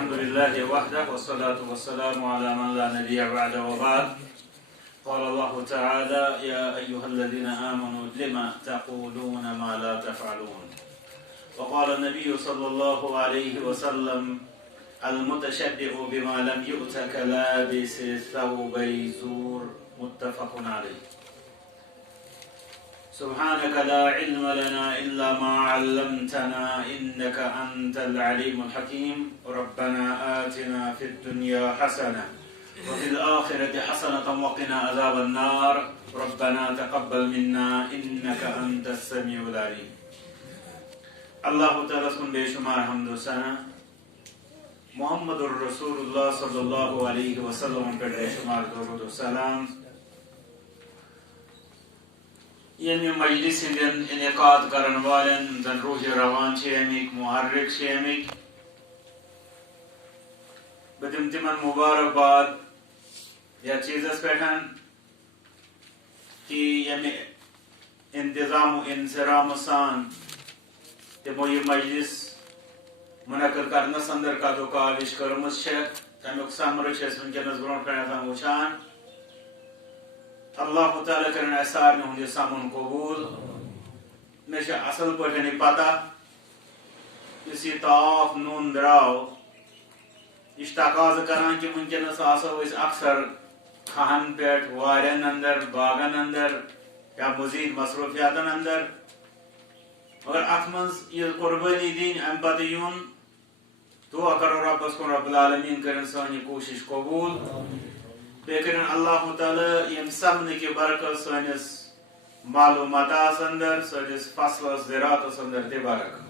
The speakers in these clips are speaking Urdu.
الحمد لله وحده والصلاة والسلام على من لا نبي بعده وبعد. قال الله تعالى: يا أيها الذين آمنوا لما تقولون ما لا تفعلون. وقال النبي صلى الله عليه وسلم: المتشبع بما لم يؤت كلابس ثوبي زور. متفق عليه. سبحانك لا علم لنا إلا ما علمتنا إنك أنت العليم الحكيم. ربنا آتنا في الدنيا حسنة وفي الآخرة حسنة وقنا عذاب النار. ربنا تقبل منا إنك أنت السميع العليم. الله تعالى سن بشمار حمد و ثنا محمد الرسول الله صلی اللہ علیہ وسلم پر بشمار درود و سلام. یعنی مجلس انعقاد کرن والن زن روح روان امیک محرک امیک بدم تمن مبارکباد یا چیزس پہ کہ یعنی انتظام و انصرام سان تمو یہ مجلس منعقد کرنس اندر کدو کاوش کرمس تمیک سمرش ونکس برو کن وچان. اللہ تعالیٰ کرن سارے ہند سمن قبول. مے اصل پہ پتہ اس یہ تاپ نون درو یہ تقاض کران کہ ونکس آسو اکثر کھہن پہ وارین اندر باغن اندر یا مزید مصروفیاتن اندر مگر ات مز یہ قربانی دین ام پتہ یون دعا کرو ربس کن رب العالمین کرن سانی کوشش قبول. بیکرن اللہ تعالی یم سمن کی برکت سانس معلومات اندر سانس فصل زراعت اندر تہ برکت.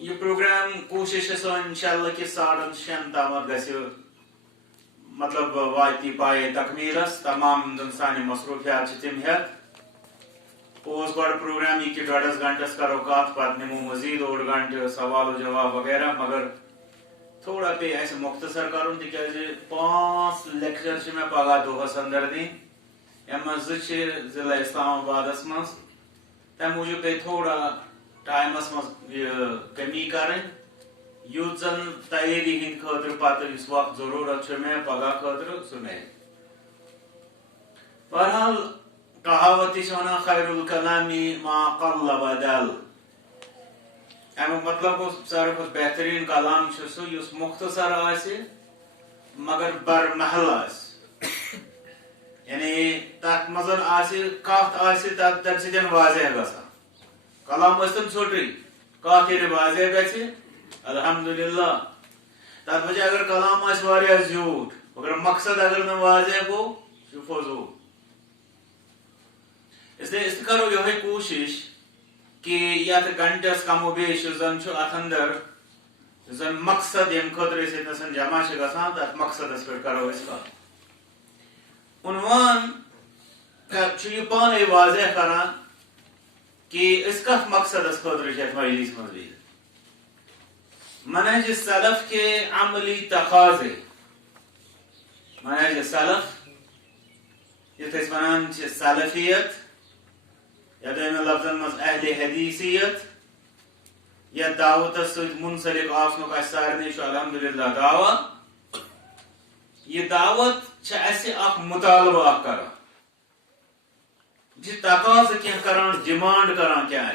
یہ پروگرام کوشش سو انشاءاللہ کہ 6:30 تام گھس مطلب واتی پائے تکمیلس. تمام سان مصروفیات تم ہیت پوز گوڑ پروگرام یہ کہ 1.5 گھنٹس کرو کات پتہ نمو مزید 1 گھنٹہ سوال و جواب وغیرہ. مگر تھوڑا پہ ایسے مختصر کرن تاز 5 لیکچر میں پگہ دہس اندر دن یم ضلع اسلام آبادس مز. تمہ موجود پہ تھوڑا ٹائمس مز کمی کریں یوت زن تیاری ہند خاطر پتہ اس وقت ضرورت میں پگہ خاطر سہ مل. بہرحال کہاوت ونان خیر الکلام ما قل ودل. امیک مطلب ساروی کھت بہترین کلام سہ اس مختصر مگر برمحل یعنی تک مز کت تمہ سن واضح گا. کلام ثن ژھوٹے کت یل واضح گژھِ الحمدللہ. تر بجائے اگر کلام زیوٹ مگر مقصد اگر نا واضح گو یہ فضول. اس لیے اس کرو یہ کوشش کہ یت گھنٹس کم و بیش زن ات اندر زن مقصد یم خاطر اتنسن جمع گھان تر مقصدس پہ کرو کت. عنوان یہ پانے واضح کران کہ اس کت مقصدس خاطر مجلس مز بہت. منہج سلف کے عملی تقاضے. منہج سلف یت ونان سلفیت یا دین لفظن مز اہل حدیثیت یا دعوت ست منسلک آسنک سارے الحمدللہ دعوی. یہ دعوت اخ مطالبہ کران جی تقاض کی کران ڈیمانڈ کران کیا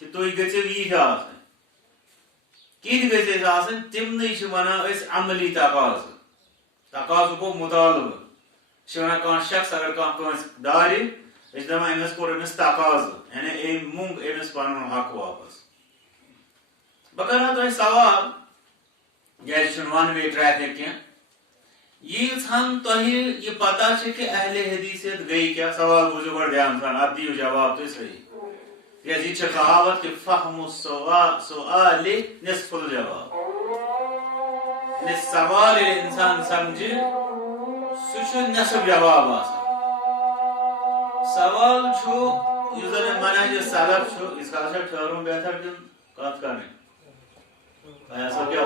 کہ تھی گھو یہ آسن کت گھس آسن تمنی ونان عملی تقاض. تقاض گو مطالبہ ونان کان شخص اگر کان دار دپان امس کور امس تقاض یعنی مونگ امس پن حق واپس. بہ کرا تہ سوال گھر ون وے ٹریفک کی ییژہن تہ یہ پتہ کہ اہل حدیثیت گئی کیا. سوال بوزو گۄڈٕ دھیان سان اتھ دیو جواب تھی صحیح تیز یہ کہاوت کہ فہم السؤال نصف الجواب. یعنی سوال انسان سمجھے سہ نصف جواب آسان. سوال اس منہج سلف اس کا ٹھہروں بہتر کن کت کریں ایسا کیا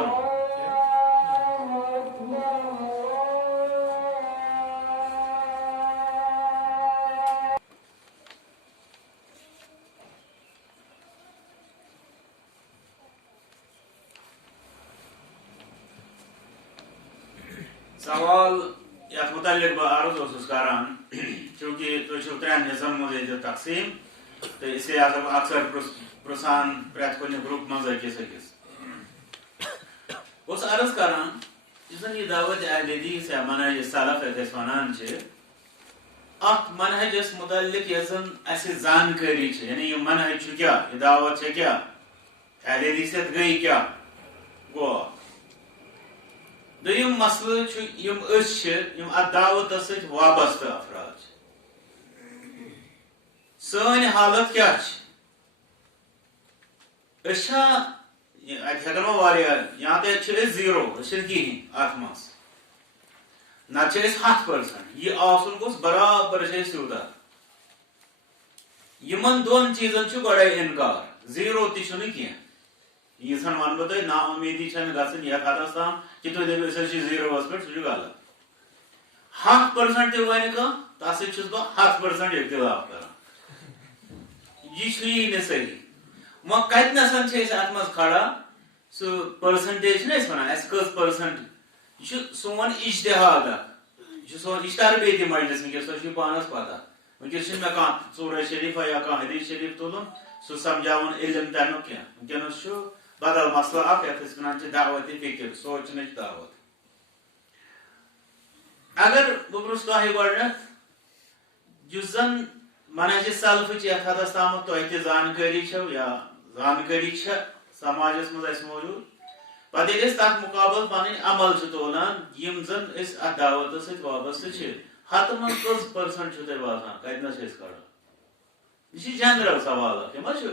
سوال یتھ متعلق بہ عرض اوسس کران چونکہ تھی چھو ترین حصن مز تقسیم تو اس لیے اکثر پرسان پریت کن گروپ مز أکس اس عرض کران زن یہ دعوت اہل حدیث یا منہج سلف یتھ ونان ات منہجس متعلق یس زن اس زانکاری یعنی یہ منہج کیا یہ دعوت کیا اہل حدیثیت گئی کیا گو دویم مسئلہ یم ات دعوت ست وابستہ افراد سن حالت کیا اتہ ہیکن یا تو زیرو کہین ات مز نت 100% یہ آسن گوس برابر سیودا یمن دون چیزن گوڑے انکار زیرو تہ کی یہ ون بہ تھی نا امیدی گھن یتھ حدس تام کہ تھی دپو زیروس پہ سہ غلط 100% تہ ون تس سۭتۍ چھُس بہ 100% اختلاف کران یہ نا صحیح وہ کتنس ات مز کھڑا سہ پرسنٹیج ونان اس کٔژ پرسنٹ یہ سون اجتہاد یہ سون تربیتی مجلس ونکس تھی پانس پتہ ونکس مے کھانا ژورے شریفہ یا کھانا حدیث شریف تلن سہ سمجھاون علم تمیک کی ونکس بدل مسئلہ اخ یتھ ونان دعوت فکر سوچنچ دعوت اگر بہ پرژھ تۄہہِ گۄڈنیتھ یُس زن منہج سلفٕچ یتھ حدس تام تۄہہِ تہِ زانکٲری چھو یا زانکٲری چھِ سماجس مز اسہِ موجود پتہٕ ییٚلہِ أسۍ تتھ مقابل پنٕنۍ عمل چھِ تولان یم زن أسۍ اتھ دعوتس سۭتۍ وابستہٕ چھِ ہتہٕ منٛز کٔژ پرسنٹ چھُو تۄہہِ باسان کتنس چھِ أسۍ کڑان یہ چھِ جنرل سوال اکھ ما چھُ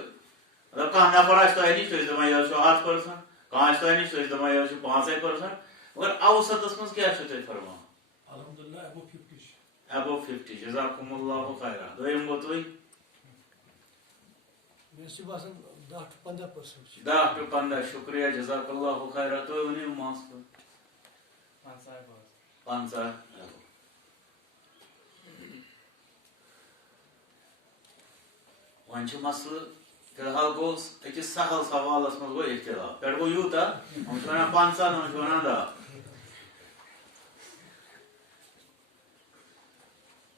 مطلب کانٛہہ نفر آسہِ تۄہہِ نِش تُہۍ چھِو دپان یہِ چھُ 100%، کانٛہہ آسہِ تۄہہِ نِش تُہۍ چھِو دپان یہِ چھُ 5% مگر اوسطس منٛز کیٛاہ چھُو تُہۍ فرمان؟ الحمدللہ ابو 50 ابو 50 جزاکم اللہ خیرا دوٚیِم گوٚو تُہۍ مےٚ چھُ باسان 10 to 15%. 10 to 15 شکریہ جزاک اللہ خیرا تُہۍ ؤنِو ماسکو 50 وۄنۍ چھُ مسلہٕ فی الحال گوٚو أکِس سہل سوالس منٛز گوٚو اختلاف پٮ۪ٹھ گوٚو یوٗتاہ ہُم چھِ ونان 50 ہُم چھِ ونان 10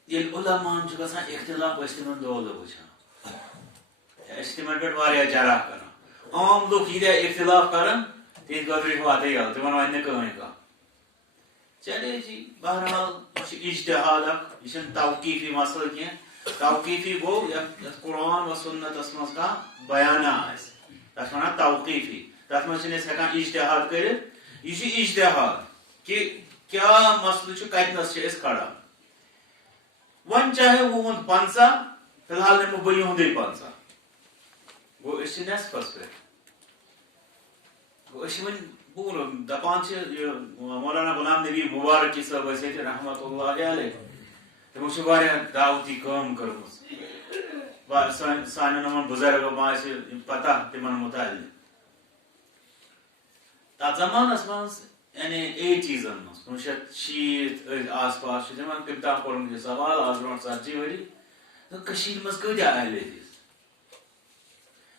ییٚلہِ علماہن چھُ گژھان اختلاف أسۍ تِمن دولہٕ وٕچھان أسۍ چھِ تِمن پٮ۪ٹھ واریاہ جرح کران عام لُکھ ییٖتیاہ اختلاف کران تِہنٛدِ خٲطرٕ چھِ وتٕے یَلہٕ تِمن وَنہِ نہٕ کٕہٕنۍ کانٛہہ چلے جی بہرحال یہ چھُ اجتہاد اکھ یہ چھُنہٕ توقیٖفی مسئلہ کینٛہہ توقیٖفی گوٚو یتھ قرآن و سنتس منٛز کانٛہہ بیانہ آسہِ تتھ ونان توقیٖفی تتھ منٛز چھِنہٕ أسۍ ہٮ۪کان اجتہاد کٔرِتھ یہ چھُ اجتہاد کہ کیٛاہ مسئلہ چھُ کتنس چھِ أسۍ کھڑا وۄنۍ چاہے وُہُنٛد 50 فی الحال نِمہٕ بہٕ یِہُنٛدُے 50 گوٚو أسۍ چھِ نٮ۪صفس پٮ۪ٹھ گوٚو أسۍ چھِ وۄنۍ پوٗرٕ دپان چھِ یہِ مولانا غلام نبی مبارکی صٲب ٲسۍ ییٚتہِ رحمتہ اللہ علیہ تِمو چھِ واریاہ دعوتی کٲم کٔرمٕژ سانٮ۪ن یِمن بُزرگن آسہِ پتہ تِمن متعلق تتھ زمانس منٛز یعنی 80s منٛز 1960 آس پاس چھُ تِمن تٔمۍ تام کوٚرمُت یہِ سوال آز برونٛٹھ 40 ؤری تہٕ کٔشیٖرِ منٛز کۭتیاہ اہل حدیث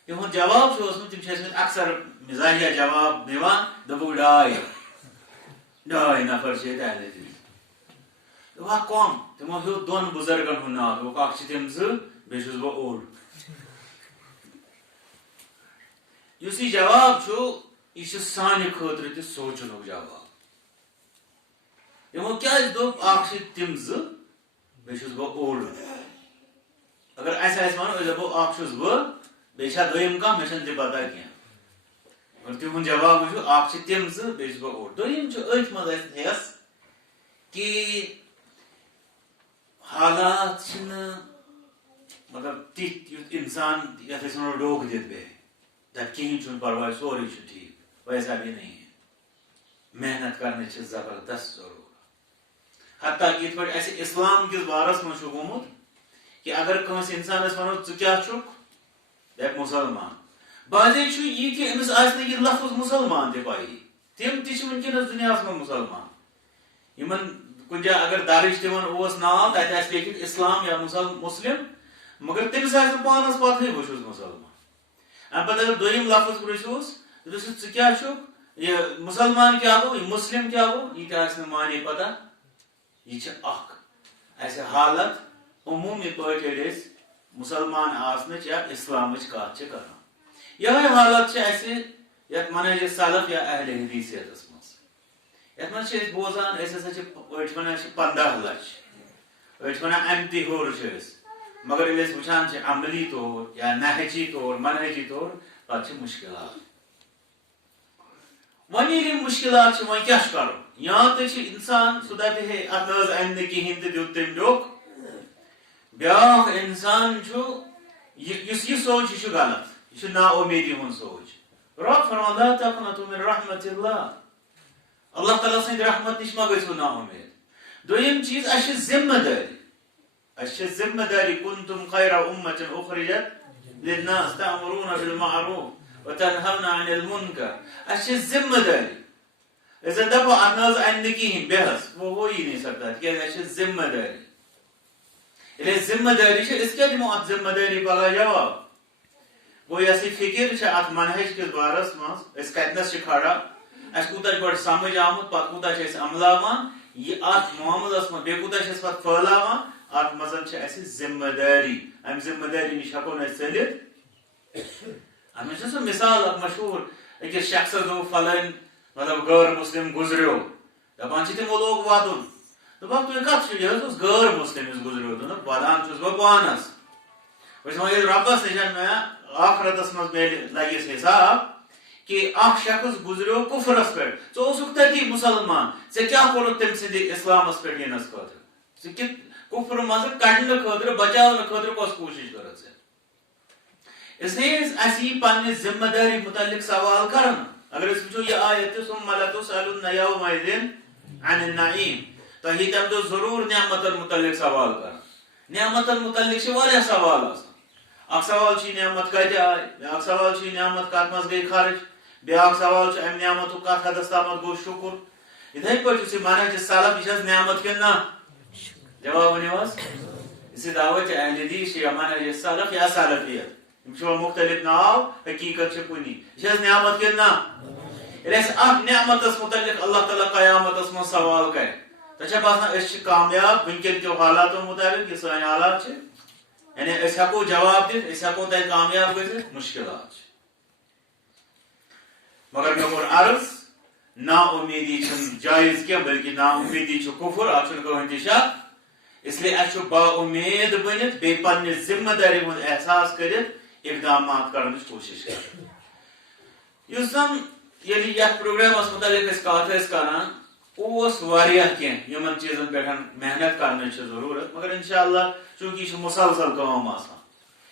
تِہُنٛد جواب چھُ اوسمُت تِم چھِ ٲسمٕتۍ اکثر مزاحیہ جواب دِوان دوٚپُکھ 2 نفر چھِ ییٚتہِ اہل حدیث دوٚپُکھ کۄم تِمو ہیوٚت 2 بُزرگن ہُنٛد ناو دوٚپُکھ اکھ چھِ تِم 2 بیٚیہِ چھُس بہٕ اوٚڑ یُس یہِ جواب چھُ یہ چھُ سانہِ خٲطرٕ تہِ سونٛچنُک جواب تِمو کیٛازِ دوٚپ اکھ چھِ تِم 2 بیٚیہِ چھُس بہٕ اوٚڑ اگر اسہِ آسہِ ونُن أسۍ دپو اکھ چھُس بہٕ بیٚیہِ چھا دوٚیِم کانٛہہ مےٚ چھنہٕ تہِ پتہ کینٛہہ مگر تِہُنٛد جواب وٕچھِو اکھ چھِ تِم 2 بیٚیہِ چھُس بہٕ اوٚڑ دوٚیِم چھُ أتھۍ منٛز اسہِ حیٚس کہ حالات چھِنہٕ مطلب تِتھۍ یُتھ انسان یتھ أسۍ ونو ڈوٚکھ دِتھ بیٚہہِ دپ کہیٖنۍ چھُنہٕ پرواے سورُے چھُ ٹھیٖک ویسا بھی نہیں ہے محنت کرنٕچ چھِ زبردست ضروٗرت حتیٰ کہ یِتھ پٲٹھۍ اسہِ اسلام کِس بارس منٛز چھُ گوٚمُت کہ اگر کٲنٛسہِ انسانس ونو ژٕ کیٛاہ چھُکھ دپہِ مُسلمان بعضے چھُ یہِ کہ أمِس آسہِ نہٕ یہِ لفظ مُسلمان تہِ پایی تِم تہِ چھِ وٕنکیٚنس دُنیاہس منٛز مُسلمان یِمن کُنہِ جایہِ اگر درٕج تِمن اوس ناو تتہِ آسہِ لیکھِتھ اسلام یا مسلم مگر تٔمِس آسہِ نہٕ پانس پتہٕے بہٕ چھُس مُسلمان امہِ پتہٕ اگر دوٚیِم لفظ پرژھہوس دپُس ژٕ کیٛاہ چھُکھ یہ مسلمان کیا گو، یہ مسلم کیا گو، یہ تہ معنی پتہ، یہ ایسے حالت عمومی پاٹھے مسلمان آسنچ یا اسلامچ کات کران. یہ حالت ایسے یت منہج سلف یا اہل حدیثیت مز یت مز بوزان أڑ ونان 15 لچھ، أڑ ونان امہ تہ ہور مگر ییٚلہِ وچھان عملی طور یا نہجی طور منہجی طور پتہ مشکلات. ون ییٚلہِ یِم مشکلات ون کیا کرو، یا تو انسان سہ دپہ ہے ات نہ أنۍ کہین تو دیت تم ڈوک. بیاکھ انسان یس یہ سوچ یہ غلط، یہ نا امیدی ہند سوچ. رب فرمان لا تقنطوا من رحمت اللہ، اللہ تعالیٰ سند رحمت نش ما گژھو نا امید. دویم چیز اس ذمہ داری، اس ذمہ داری کنتم خیر امة اخرجت للناس تأمرون بالمعروف وتنهون عن المنکر. اس ذمہ داری. اذا دپو ات نہ أنۍ کہین بحث وہ ہو ہی نہیں سکتا کہ اس ذمہ داری. ییٚلہِ ذمہ داری اس کیا دمو ات ذمہ داری پگہ جواب. گو یس فکر ات منہج کس بارس مز اس کتنس کھڑا، اس کوتہ گۄڈٕ سمجھ آمت، پتہ کوتہ عملاوان یہ ات معاملس مز، بیٚیہِ کوتہ پتہ پھہلاوان. ات مز اس ذمہ داری. ام ذمہ داری نش ہیکو نہ ژٔلِتھ. ام سہ مثال اکھ مشہور، أکِس شخصس دوٚپ فلٲنۍ مطلب غٲر مسلم گزریو، دپان تمو لوگ ودُن. دوٚپکھ تُہۍ کتھ چھِو، یہِ حظ اوس غٲر مسلم یُس گزریو. دوٚپُکھ ودان چھُس بہٕ پانس. بہٕ چھُس ییٚلہِ رۄبس نِش مےٚ آخرتس مز لگس حساب کہ اخ شخص گزریو کفرس پہ، ژٕ اوسُکھ تتی مسلمان، ژےٚ کیٛاہ کوٚرُتھ تٔمۍ سٕنٛدِ اسلامس پٮ۪ٹھ یِنس خٲطرٕ؟ ژٕ کِتھ کفر منٛزٕ کڑنہٕ خٲطرٕ بچاونہٕ خٲطرٕ کۄس کوٗشش کٔرٕتھ ژےٚ؟ اسلیے اسہِ یی پننہِ ذمہ داری متعلق سوال کرنہٕ. اگر أسۍ وٕچھو یہِ آیت تہِ ثم لتسألن یومئذ عن النعیم، تۄہہِ یی تمہِ دۄہ ضروٗر نعمتن متعلق سوال کرن. نعمتن متعلق چھِ واریاہ سوال آسان. اکھ سوال چھ نعمت کتہِ آیہِ، بیاکھ سوال چھ نعمت کتھ مز گئی خرچ، بیاکھ سوال چھ امہ نعمتُک کتھ حدس تامتھ گوٚو شکر. یتھے پٲٹھۍ یُس یہِ منہج سلف یہ نعمت کِنہٕ نہ؟ جواب ؤنِو حظ. اس دعوت اہل حدیث یا منہج سلف یا سلفیت، یِم چھِ مختلف ناو، حقیقت چھ کُنی. یہ نعمت کِنہٕ نہ؟ ییٚلہِ اَسہِ اکھ نعمتس متعلق اللہ تعالیٰ قیامتس مز سوال کرِ، تۄہہِ چھا باسان أسۍ چھِ کامیاب وٕنکٮ۪ن کیو حالاتو مطابق یہِ سٲنۍ حالات چھِ؟ یعنی اس ہیکو جواب دِتھ، اس ہیکو تتہِ کامیاب گژھِتھ؟ مشکلات چھِ. مگر مےٚ کوٚر عرض نا امیدی چھنہٕ جایز کینٛہہ، بلکہ نا امیدی چھُ کفر، اتھ چھُنہٕ کٕہٕنۍ تہِ شک. اس لیے اسہِ چھُ با امید بٔنِتھ بیٚیہِ پننہِ ذمہ داری ہُنٛد احساس کٔرِتھ اقدامات کرنٕچ کوٗشش کرٕنۍ. یُس زن ییٚلہِ یتھ پروگرامس متعلق أسۍ کتھ ٲسۍ کران، اوس واریاہ کینٛہہ یِمن چیٖزن پٮ۪ٹھ محنت کرنٕچ چھِ ضروٗرت. مگر انشاءاللہ چوٗنٛکہِ یہِ چھُ مسلسل کٲم آسان،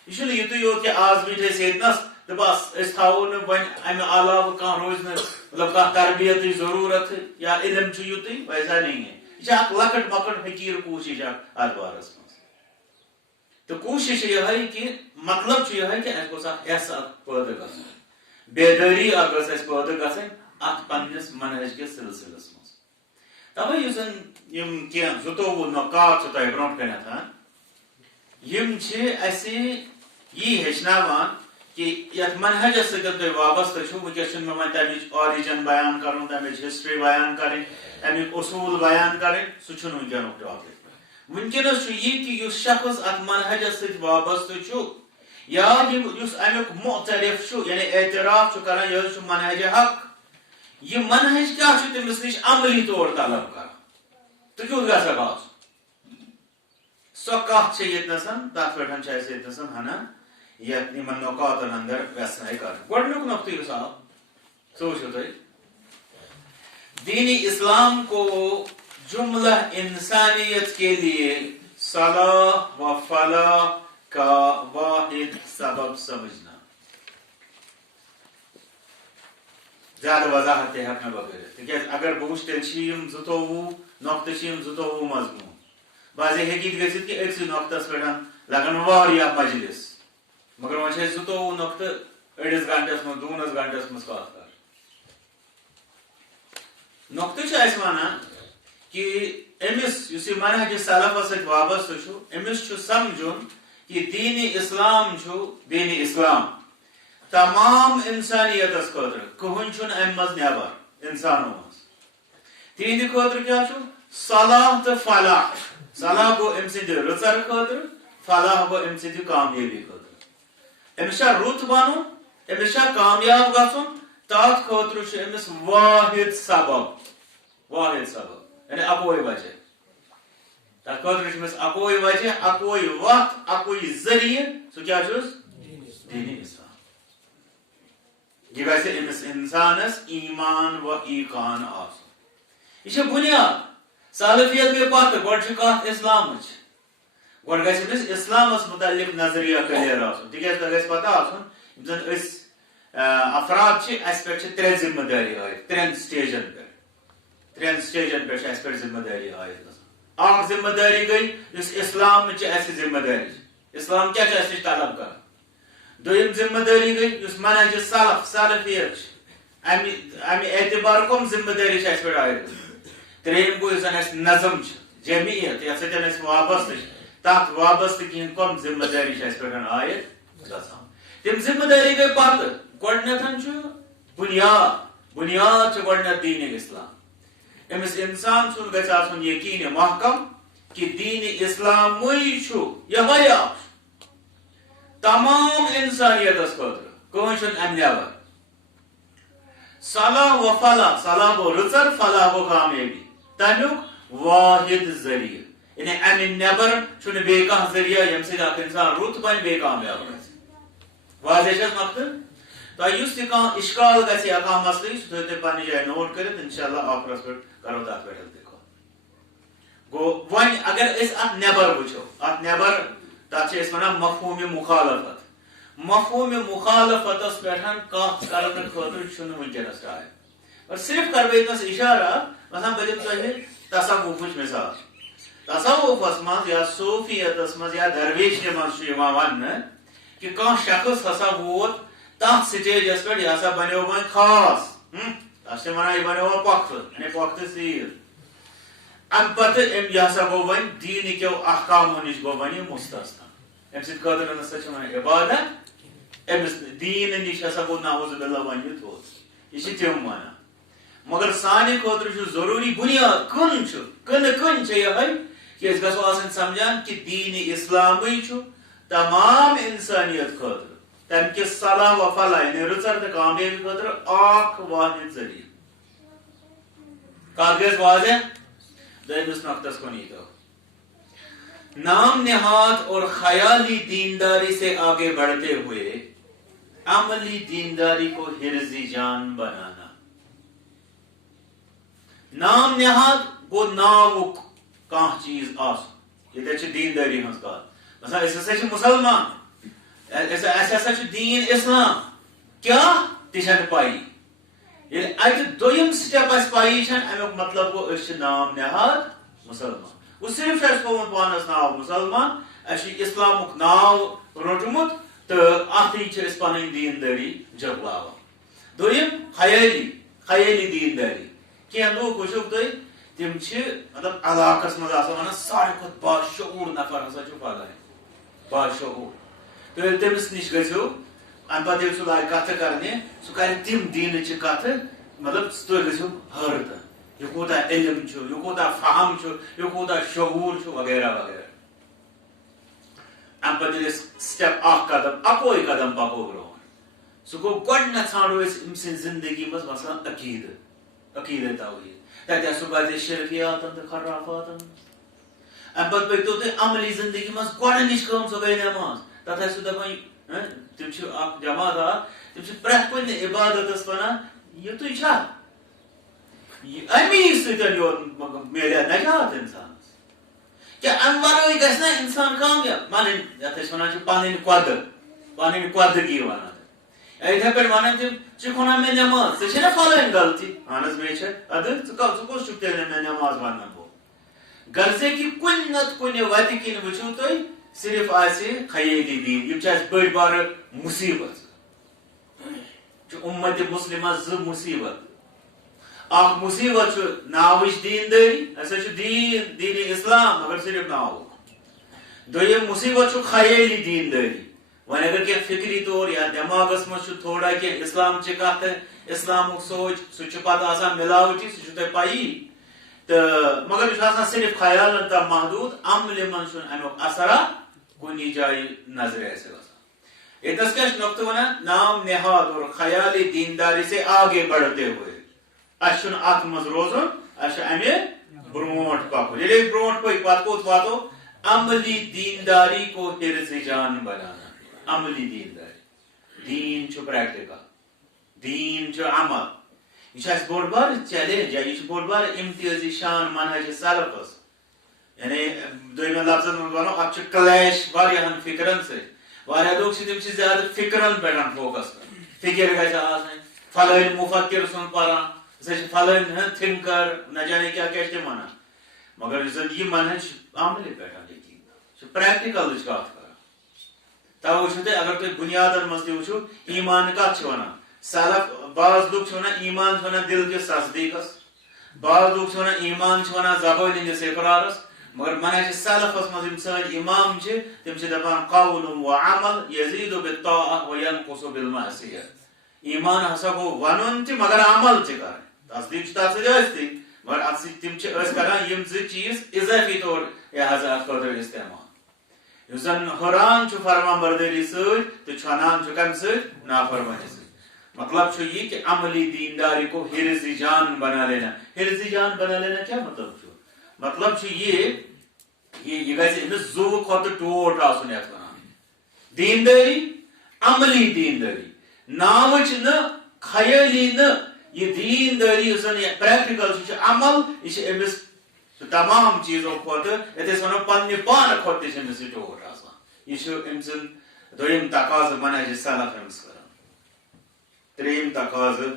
یہ چھُنہٕ یُتُے یوت کہ آز بیٖٹھۍ أسۍ ییٚتنس تہٕ بس أسۍ تھاوو نہٕ وۄنۍ امہِ علاوٕ کانٛہہ روزِ نہٕ مطلب کانٛہہ تربیتٕچ ضروٗرت یا علم چھُ یُتُے، ویسا نہیں ہے. یہ چھِ اکھ لۄکٕٹ مۄکٕٹ حقیٖر کوٗشش اکھ اتھ بارس منٛز. تہٕ کوٗشش چھِ یِہے کہ مطلب چھُ یِہے کہ اسہِ گوٚژھ اکھ احساس پٲدٕ گژھُن، بیدٲری اکھ گٔژھ اسہِ پٲدٕ گژھٕنۍ اتھ پننِس منہج کِس سلسلس منٛز. توے یُس زن یِم کینٛہہ 22 نقاط چھِ تۄہہِ برونٛٹھ کَنٮ۪تھ، یِم چھِ اسہِ یی ہیٚچھناوان کہ یتھ منہجس سۭتۍ تُہۍ وابستہٕ چھِو. وٕنکٮ۪س چھُنہٕ مےٚ وۄنۍ تمِچ آرِجن بیان کرُن، تمِچ ہسٹری بیان کرٕنۍ، امیُک اصوٗل بیان کرٕنۍ، سُہ چھُنہٕ وٕنکٮ۪نُک ٹاپک. وٕنکٮ۪نس چھُ یہِ کہ یُس شخص اتھ منہجس سۭتۍ وابستہٕ چھُ یا یُس امیُک معترف چھُ یعنی اعتراف چھُ کران یہِ حظ چھُ منہج حق، یہ منہج کیا چھُ تٔمِس نِش عملی طور طلب کران تہٕ کیُتھ گژھکھ آسُن. سۄ کتھ چھِ ییٚتنس تتھ پٮ۪ٹھ چھِ اسہِ ییٚتنس ہنا یتھ یِمن نقاطن اندر ویسناے کرٕنۍ. گۄڈنیُک نقطہٕ یُس آو سُہ وٕچھِو تُہۍ، دین اسلام کو جملہ انسانیت کے لیے صلاح و فلاح کا واحد سبب سمجھنا. زیادہ وضاحت تہِ ہٮ۪کہٕ نہٕ بہٕ کٔرِتھ تِکیٛازِ اگر بہٕ وٕچھٕ تیٚلہِ چھِ یِم 22 نۄقطہٕ چھِ یِم 22 مضموٗن. بازے ہیٚکہِ گٔژھِتھ کہِ أکسٕے نۄقطس پٮ۪ٹھ لگن واریاہ مجلس، مگر وۄنۍ چھِ أسۍ 22 نۄقطہٕ أڑِس گنٹس منٛز 2 گنٹس منٛز کتھ کران. نۄقطہٕ چھِ اَسہِ وَنان کہ أمِس یُس یہِ منہج سلفس سۭتۍ وابستہٕ چھُ أمِس چھُ سمجھُن کہ دین اسلام چھُ دین اسلام تمام انسانیت خاطر کہن چھن ام مز نبر انسانوں مز تہند خاطر کیا چھو صلاح تو فلاح صلاح گو ام سند رچر خاطر فلاح گو ام سند کامیابی خاطر امس رت بنن امس کامیاب گھن تات خاطر امس واحد سبب یعنی اکوئی وجہ تر خاطر امس اکوئی وجہ اکوئی وقت اکوئی ذریعہ سہ کیا دین اسلام یہ گھس امس انسانس ایمان و ایقان آسن یہ بنیاد سالفیت گئی پتہ گوڑ کت اسلام گوڑ گھس امس اسلامس متعلق نظریہ کلیر آسن تکیاز تہ گھس پتہ آسن زن اس افراد اس پہ ترے ذمہ داری عائد ترین سٹیجن پہ اس پہ ذمہ داری عائد اخ ذمہ داری گئی اس اسلام اس ذمہ داری اسلام کیا اس طلب کر دویم ذمہ داری گئی اس منہج سلفیت امی اعتبار کم ذمہ داری اس پہ عائد تریم گو زن اس نظم جمعیت یہ سن اس وابستہ تحت وابستہ کہین کم ذمہ داری اس پہ عائد گژھان تم ذمہ داری گئی پتہ گۄڈنیتھ بنیاد گۄڈنیتھ دین اسلام امس انسان سن گژھِ آسن یقین محکم کہ دین اسلام یہ تمام انسانیت خاطر کہن ام نبر صلاح و فلاح صلاح گو رچر فلاح گو کامیابی تمیک واحد ذریعہ یعنی ام نبر بی کھانا ذریعہ یم سۭتۍ اکھ انسان رُت بنہِ بیٚیہِ کامیاب گژھِ واضح چھس مقصد تو اس اشکال گژھِ یا کانٛہہ مسئلہٕ سُہ تھٲیِو تُہۍ پننہِ جایہِ نوٹ کٔرِتھ انشاءاللہ آخرس پٮ۪ٹھ کرو تتھ پٮ۪ٹھ تہِ کتھ گوٚو وۄنۍ اگر أسۍ اتھ نٮ۪بر وٕچھو اتھ نٮ۪بر تتھ چھِ أسۍ ونان مفہوٗمِ مخالفتس پٮ۪ٹھ کتھ کرنہٕ خٲطرٕ چھُنہٕ وٕنکیٚنس ٹایم اور صرف کرٕ بہٕ ییٚتنس اشارہ مثلاً بہٕ دِمہٕ تۄہہِ تصوُفٕچ مثال تصوُفس منٛز یا صوفیتس منٛز یا درویشی منٛز چھُ یِوان وننہٕ کہ کانٛہہ شخص ہسا ووت تتھ سٹیجس پہ یہ بنو وی خاص تس ونان یہ بنو پختہ یعنی پختہ سیر ام پتہ یہ گو ون دین کیو احکامو نش گو ون مستثنا ام سۭتۍ خاطر نسا چھ عبادت امس دین نش ہسا گو نعوذ باللہ ون یہ تھوت یہ تم ونان مگر سانہ خاطر ضروری بنیاد کن یہ کہ اس گھو آسن سمجھان کہ دین اسلامی تمام انسانیت خاطر تم کس صلاح و فلاح یعنی رچر تو کامیابی خاطر اخ واحد ذریعہ کت گژھِ واضح دویمس نقطس کن یہ نام نہاد اور خیالی دینداری سے آگے بڑھتے ہوئے عملی دینداری کو حرزی جان بنانا نام نہاد گو ناوک کانٛہہ چیز آسن یہ دینداری ہز کت مثلا اس ہسا مسلمان اس ہسا دین اسلام کیا تہ پائی اتہ دویم سٹیپ اس پائی امیک مطلب گو اس نام نہاد مسلمان وہ صرف تھومت پانس ناو مسلمان اس اسلامک ناو روٹمت تو اتھی پن دینداری جگلاوان دویم خیالی دینداری کی لوگ وچھو تھی تم مطلب علاقس مز ونان ساروی کھت باشعور نفر ہسا پگہ باشعور تو تمس نش گھو ام پتہ سہ لاگ کتھ کرنے سہ کر تم دین چہ کتھ مطلب تھی گھو حیرت یہ کوتا علم یہ کوتا فہم یہ کوتا شعور وغیرہ وغیرہ ام پتہ سٹیپ اخ قدم اکوئی قدم پکو برو سہ گو گۄڈنیتھ ژھانڈو ام سن زندگی مز مثلا عقیدہ توحید تتہ سہ بچ شرکیاتن تو خرافاتن ام پتہ پکتو تھی عملی زندگی مز گۄڈنِچ کٲم سۄ گٔے نٮ۪ماز تتھ سہ دپان تم اخ جماعت تم پرٛٮ۪تھ کُنہِ عبادتس ونان یہ تُہۍ چھا امی سۭتۍ یوت میلیا نجات انسانس کیا ام ورٲے گژھِ نا انسان کامیاب پنٕنۍ یتھ أسۍ ونان چھِ پنٕنۍ قۄدگی ونان یتھے پٲٹھۍ ونان تم ژٕ کھونا مےٚ نٮ۪ماز ژےٚ چھے نا فلٲنۍ غلطی اہن حظ مےٚ چھےٚ ادٕ ژٕ کُس چھُکھ تیٚلہِ مےٚ نٮ۪ماز ونان وول غرضے کہ کُنہِ نتہٕ کُنہِ وتہِ کِنۍ وٕچھِو تُہۍ صرف آسہِ خیٲلی دین یم چھِ بٔڑ بارٕ مصیبت امت مسلمہ زٕ مصیبت اخ مصیبت ناوچ دینداری ہسا دین اسلام مگر صرف ناو دویم مصیبت خیالی دینداری ون اگر کی فکری طور یا دماغس مز تھوڑا کی اسلام چہ کت اسلام سوچ سہ پتہ آسان ملاوٹی سہ تہ پی تو مگر یہ صرف خیالن تام محدود عمل من امیک اثرا کن جائیں نظر اتس کیا نقطہ ونان نام نہاد اور خیالی دینداری سے آگے بڑھتے ہوئے اچھن ات مز روزن اچھا امے برونٹ پکن یل برونٹ پک پتہ کوت واتو عملی دینداری کو حرز جان بنانا عملی دینداری دین چھ پریکٹیکل دین چھ عمل یہ بوڑ بار چیلنج یہ بوڑ بار امتیازی شان منہج سلفس یعنی دویم لفظن من ونو ات کلیش واریاہن فکرن سۭتۍ لوگ تم زیادہ فکرن پہ فوکس فکر گھس آسن فلٲنۍ مفکر سن پران سہ فلٲنۍ تھنکر نہ جانے کیا ونان مگر یہ منہج عمل پہ یقین پریکٹیکل کت کر تو وچھو تھی اگر تھی بنیادن مز تہ ایمان کت ونان سلف بعض لوگ ونان ایمان ونان دل کس تصدیقس بعض لوگ ونان ایمان ونان زبان ہندس اقرارس مگر منہج سلفس مز سن امام تم دپان قول و عمل یزید بالطاعہ و ینقص بالمعصیہ ایمان ہسا گو ونن تہ مگر عمل تہ کر تصدیق تر ستی مگر ات تم کران یم زٕ چیز اضافی طور ات خاطر استعمال اس زن حران فرمان برداری ست تو چھنان کم ست نافرمانی ست مطلب یہ کہ عملی دینداری کو حرز جان بنا لینا حرز جان بنا لینا کیا مطلب یہ گھس امس زو کھت ٹوٹ آسن یت ونان دینداری عملی دینداری ناوچ نا خیالی نا یہ دینداری اس پریکٹیکل عمل یہ امس تمام چیزوں کھت یت ونو پنہ پان کھت تہ امس یہ ٹوٹ آسان یہ ام سند دویم تقاضہ منہج سلف امس کران تریم تقاضہ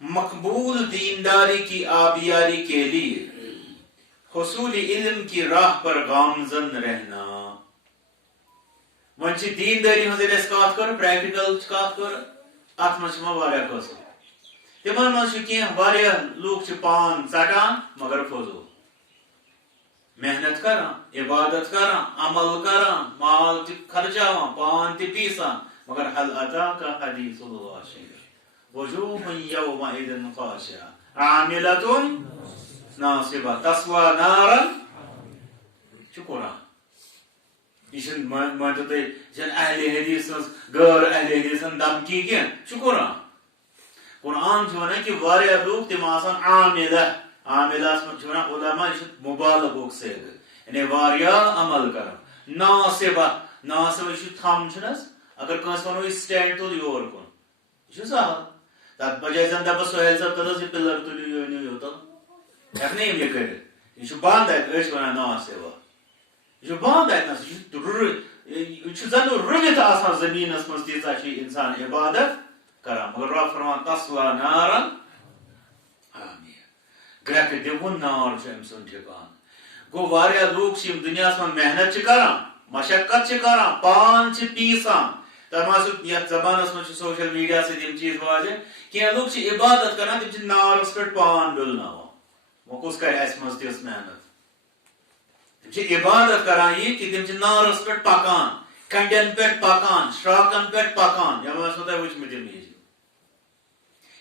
مقبول دینداری کی آبیاری کے لیے حصول علم کی راہ پر گامزن رہنا ون دینداری ہز کت کر پریکٹیکل کت کر ات من واریاہ قسم تمن من کی واریاہ لوگ پان ژٹان مگر فضول محنت کران عبادت کران عمل کران مال تہ خرچاوان پان تہ پیسان مگر هل اتاك حديث الغاشية وجوه يومئذ خاشعة عاملة ناصبة تصلى نارا شو قرآن یہ مانتو تھی اہل حدیث غیر اہل حدیث دمکی کی شو قرآن قرآن ونان کہ واریاہ لوگ تم آسان عاملہ عاملہس من علماء یہ مبالغ سیگ یعنی واریاہ عمل کران ناصبہ ناصبہ یہ تھم چھنس اگر کنس ونو سٹینڈ تل یور کن یہ سہل تک بجائے زن دپس سہیل صاحب تلس یہ پلر تلیو یہ یوتل ہیکنے یہ کرت یہ بند ات ونان ناصبہ یہ بند ات یہ زن رمت آسان زمینس مز تیژا انسان عبادت کران مگر رب فرمان تصلا نارا گرک دون نار ام سن ٹھکان گو واریاہ لوگ دنیا من محنت کران مشقت کران پان پیسان تمام یتھ زمانس من سوشل میڈیا ستم چیز واجہ کی لوگ عبادت کران تم نارس پہ پان ڈلناوان وہ کس کر اس مز تیس محنت تم عبادت کران یہ کہ تم نارس پہ پکان کنڈین پہ پکان شراکن پہ پکان یہ تہ وچمت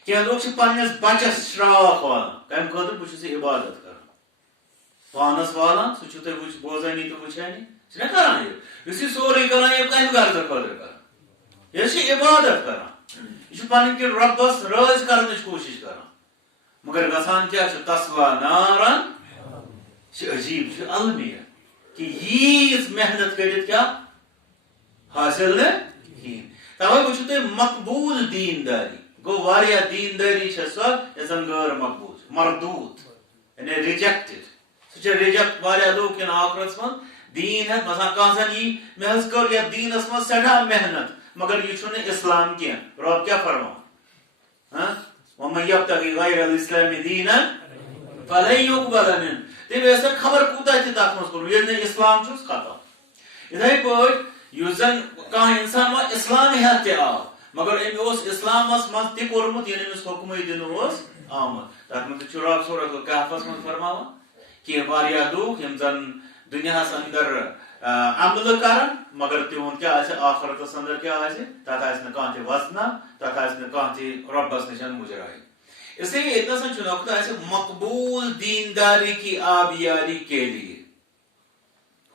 کی لوگ پنس بچس شراک والان کم خاطر بہت عبادت کران پانس والان سہ تہ بوزانی تو وچھانی سہ کران یہ سورے کران یہ کم غرض خاطر کران یہ عبادت کران یہ پن کن ربس راض کرنے کوشش کران مگر گژھان کیا تصلا نارن عجیب المیہ کہ یہ محنت کرت کیا حاصل توے وچھو تھی مقبول دینداری گو واریاہ دینداری سو یزن غیر مقبول مردود یعنی ریجیکٹڈ سہ ریجیکٹ واریاہ لوگ کن آخرت من دین ہے مثلا کان زن یہ میں کر یا دینس من سٹھا محنت مگر یہ چھنے اسلام کی رب کیا فرمان ہاں ومن یبتغی غیر الاسلام دینا فلن یقبل منہ تم ایسا خبر کوتا تہ تک مز کور یل اسلام چھس ختم اتھے پٲٹھۍ یُس زن کانٛہہ انسان وۄنۍ اسلام ہیٚتھ تہِ آو مگر أمۍ اوس اسلامس منٛز تہِ کوٚرمُت ییٚلہِ أمِس حُکمٕے دِنہٕ اوس آمُت تتھ منٛز تہِ چھُ رب سورۃ الکہفس منٛز فرماوان کہِ واریاہ لوٗکھ یِم زن دُنیاہس اندر عمل کران مگر تہد کیا آخرتس اندر کیا تک کھانا وسنا تک کھانا ربس نش مجرائی. اس لیے اتنا سا نقطہ مقبول دینداری کی آبیاری کے لیے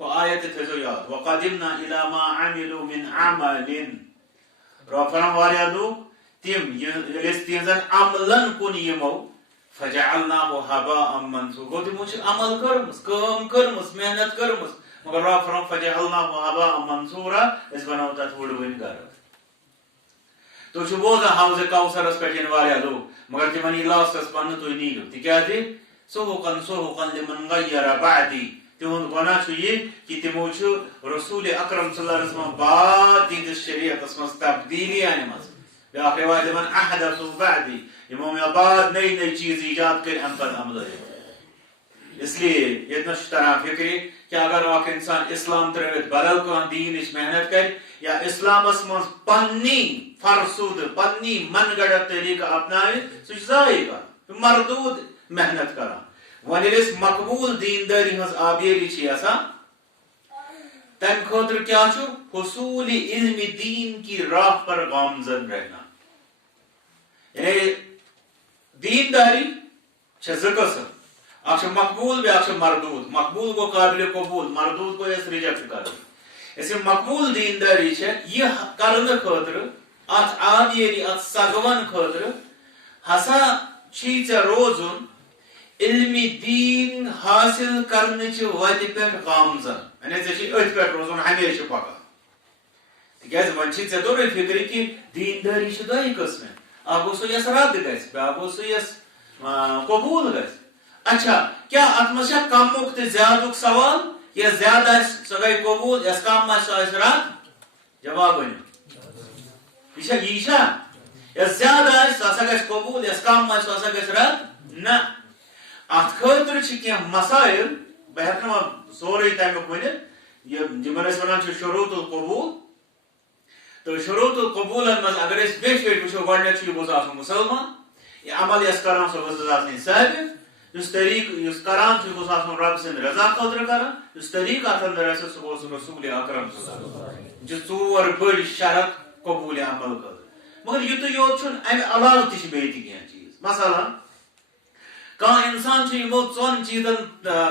وہ آیت تھو یاد وقدمنا الى ما عملوا من عمل رب فرمان واریاہ لوگ تم یس تہذن عملن کن یمو فجعلناه هباء منثورا گو تمو عمل کرمس کام کرمس محنت کرمس مگر رب فرمان فجعلناه هباء منثورا اس بناو تت وڑوین گر تو چھ بوزا حوض کوثرس پہ واریاہ لوگ مگر تمن یہ لاسٹس پن تھی نیو تکیاز سوحقن لمن غیر بعدی تہد گناہ یہ کہ تمو رسول اکرم صلی اللہ علیہ وسلم بعد تہندس شریعتس مز تبدیلی انمت بیاکھ روایت لمن احدثوا بعدی یمو مے بعد نئی نئی چیز ایجاد کر ام پتہ عمل. اس لیے یہ طرح فکری کہ اگر اخ انسان اسلام تروت بدل کان دین محنت کر یا اسلامس مز پنی فرسود پنی من گڑھ طریقہ اپنائے سہ ضائع کر مردود محنت کران. ون یس مقبول دینداری ہز آبیاری یسان تم خاطر کیا حصول علم دین کی راہ پر گامزن رہنا. یعنی دینداری زٕ قسم اخ مقبول بیاکھ مردود. مقبول گو قابل قبول مردود گو یس ریجیکٹ کر. اس مقبول دینداری یہ کرنے خاطر ات آبیاری ات سگون خاطر ہسا چھی ژے روزن علم دین حاصل کرنے چہ وتہ پہ گامزن. یعنی ژے ات پہ روزن ہمیشہ پکان تکیاز ون چھ ژے توٚرُے فکر کہ دینداری چھ دۄیہِ قٕسمہٕ اکھ گوٚو سُہ یس رد گژھِ بیاکھ گوٚو سُہ یس قبول گژھِ. اچھا کیا ات مز کمک تو زیادہ سوال یا زیادہ سہ گئی قبول یس کم سہ رد؟ جواب ؤنِو یہ یس زیادہ سہ گژھِ قبول یس کم سہ گژھِ رد؟ نہ. ات خاطر کی مسائل بہ ہیکہ سورے تمیک ونت یمن ونان شروط القبول. تو شروط القبولن مز اگر بیچ وچو گۄڈنیٚتھ یہ گوٚژھ آسُن مُسلمان یہ عمل یس کران سہ گوٚژھ آسٕنۍ ثابت اس طریق اس کران گوٚژھ آسُن رب سٕنٛدِ رضا خٲطرٕ کران اس طریق اتھ اندر آسہِ سہ گوٚژھ رسول اکرم صلی اللہ علیہ وسلم ژور بٔڑۍ شرط قبول عمل خٲطرٕ. مگر یُتُے یوت چھُنہٕ امہِ علاوٕ تہِ چھِ بیٚیہِ تہِ کینٛہہ چیٖز. مثلاً کانٛہہ انسان چھُ یِمو ژۄن چیٖزن